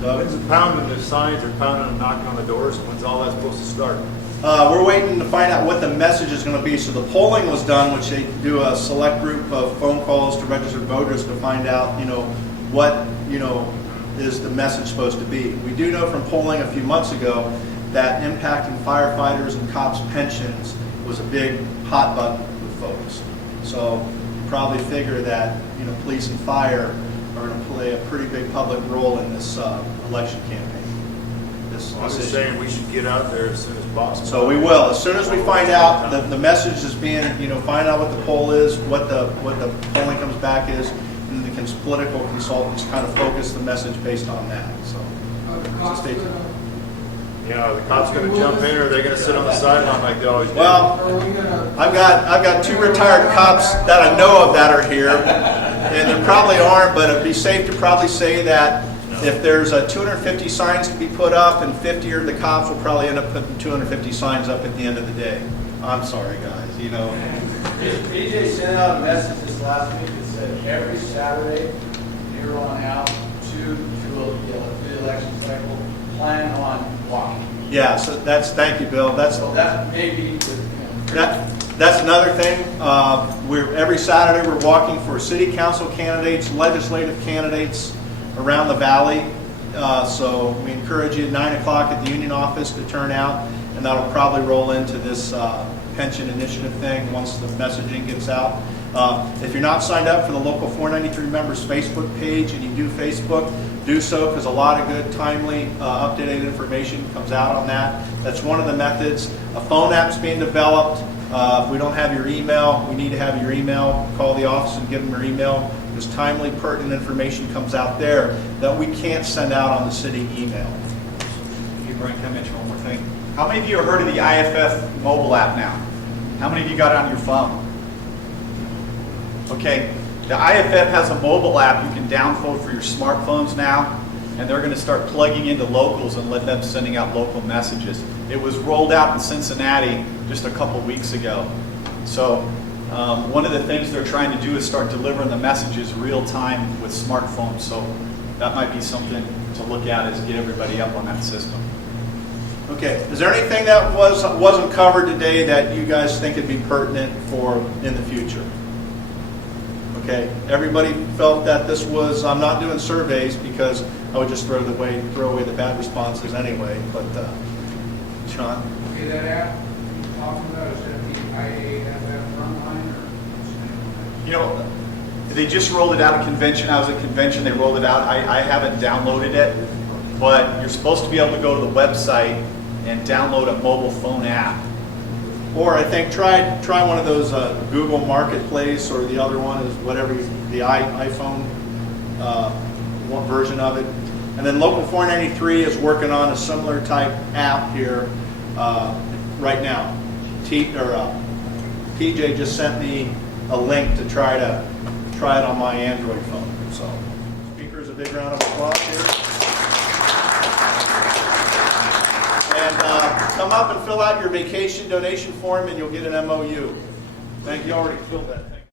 Doug? When's it pounding the signs or pounding and knocking on the doors? When's all that supposed to start? We're waiting to find out what the message is going to be. So the polling was done, which they do a select group of phone calls to registered voters to find out, you know, what, you know, is the message supposed to be. We do know from polling a few months ago that impacting firefighters and cops' pensions was a big hot button with folks. So you probably figure that, you know, police and fire are going to play a pretty big public role in this election campaign. I'm just saying we should get out there as soon as possible. So we will. As soon as we find out the message is being, you know, find out what the poll is, what the polling comes back is, and the political consultants kind of focus the message based on that. So stay tuned. Yeah, are the cops going to jump in, or are they going to sit on the sideline like they always do? Well, I've got 2 retired cops that I know of that are here, and there probably aren't, but it'd be safe to probably say that if there's 250 signs to be put up, and 50 of the cops will probably end up putting 250 signs up at the end of the day. I'm sorry, guys. You know. PJ sent out a message this last week that said every Saturday, here on out, to the election cycle, plan on walking. Yeah. So thank you, Bill. That may be. That's another thing. Every Saturday we're walking for city council candidates, legislative candidates around the valley. So we encourage you at 9 o'clock at the union office to turn out, and that'll probably roll into this pension initiative thing once the messaging gets out. If you're not signed up for the local 493 members Facebook page and you do Facebook, do so, because a lot of good, timely, up-to-date information comes out on that. That's one of the methods. A phone app's being developed. If we don't have your email, we need to have your email. Call the office and give them your email, because timely, pertinent information comes out there that we can't send out on the city email. Hey, Brian, can I mention one more thing? How many of you have heard of the IFF mobile app now? How many of you got it on your phone? Okay, The IFF has a mobile app you can download for your smartphones now, and they're going to start plugging into locals and let them sending out local messages. It was rolled out in Cincinnati just a couple weeks ago. So one of the things they're trying to do is start delivering the messages real time with smartphones. So that might be something to look at, is get everybody up on that system. Okay, is there anything that wasn't covered today that you guys think would be pertinent for in the future? Okay, everybody felt that this was, I'm not doing surveys because I would just throw away the bad responses anyway, but Sean? Okay, that app you're talking about, is that the IAFF frontline or? You know, they just rolled it out at convention. I was at convention, they rolled it out. I haven't downloaded it, but you're supposed to be able to go to the website and download a mobile phone app. Or I think try one of those Google Marketplace, or the other one is whatever, the iPhone one version of it. And then Local 493 is working on a similar type app here right now. PJ just sent me a link to try it on my Android phone. So, speakers, a big round of applause here. And come up and fill out your vacation donation form, and you'll get an MOU. Thank you. Already filled that thing.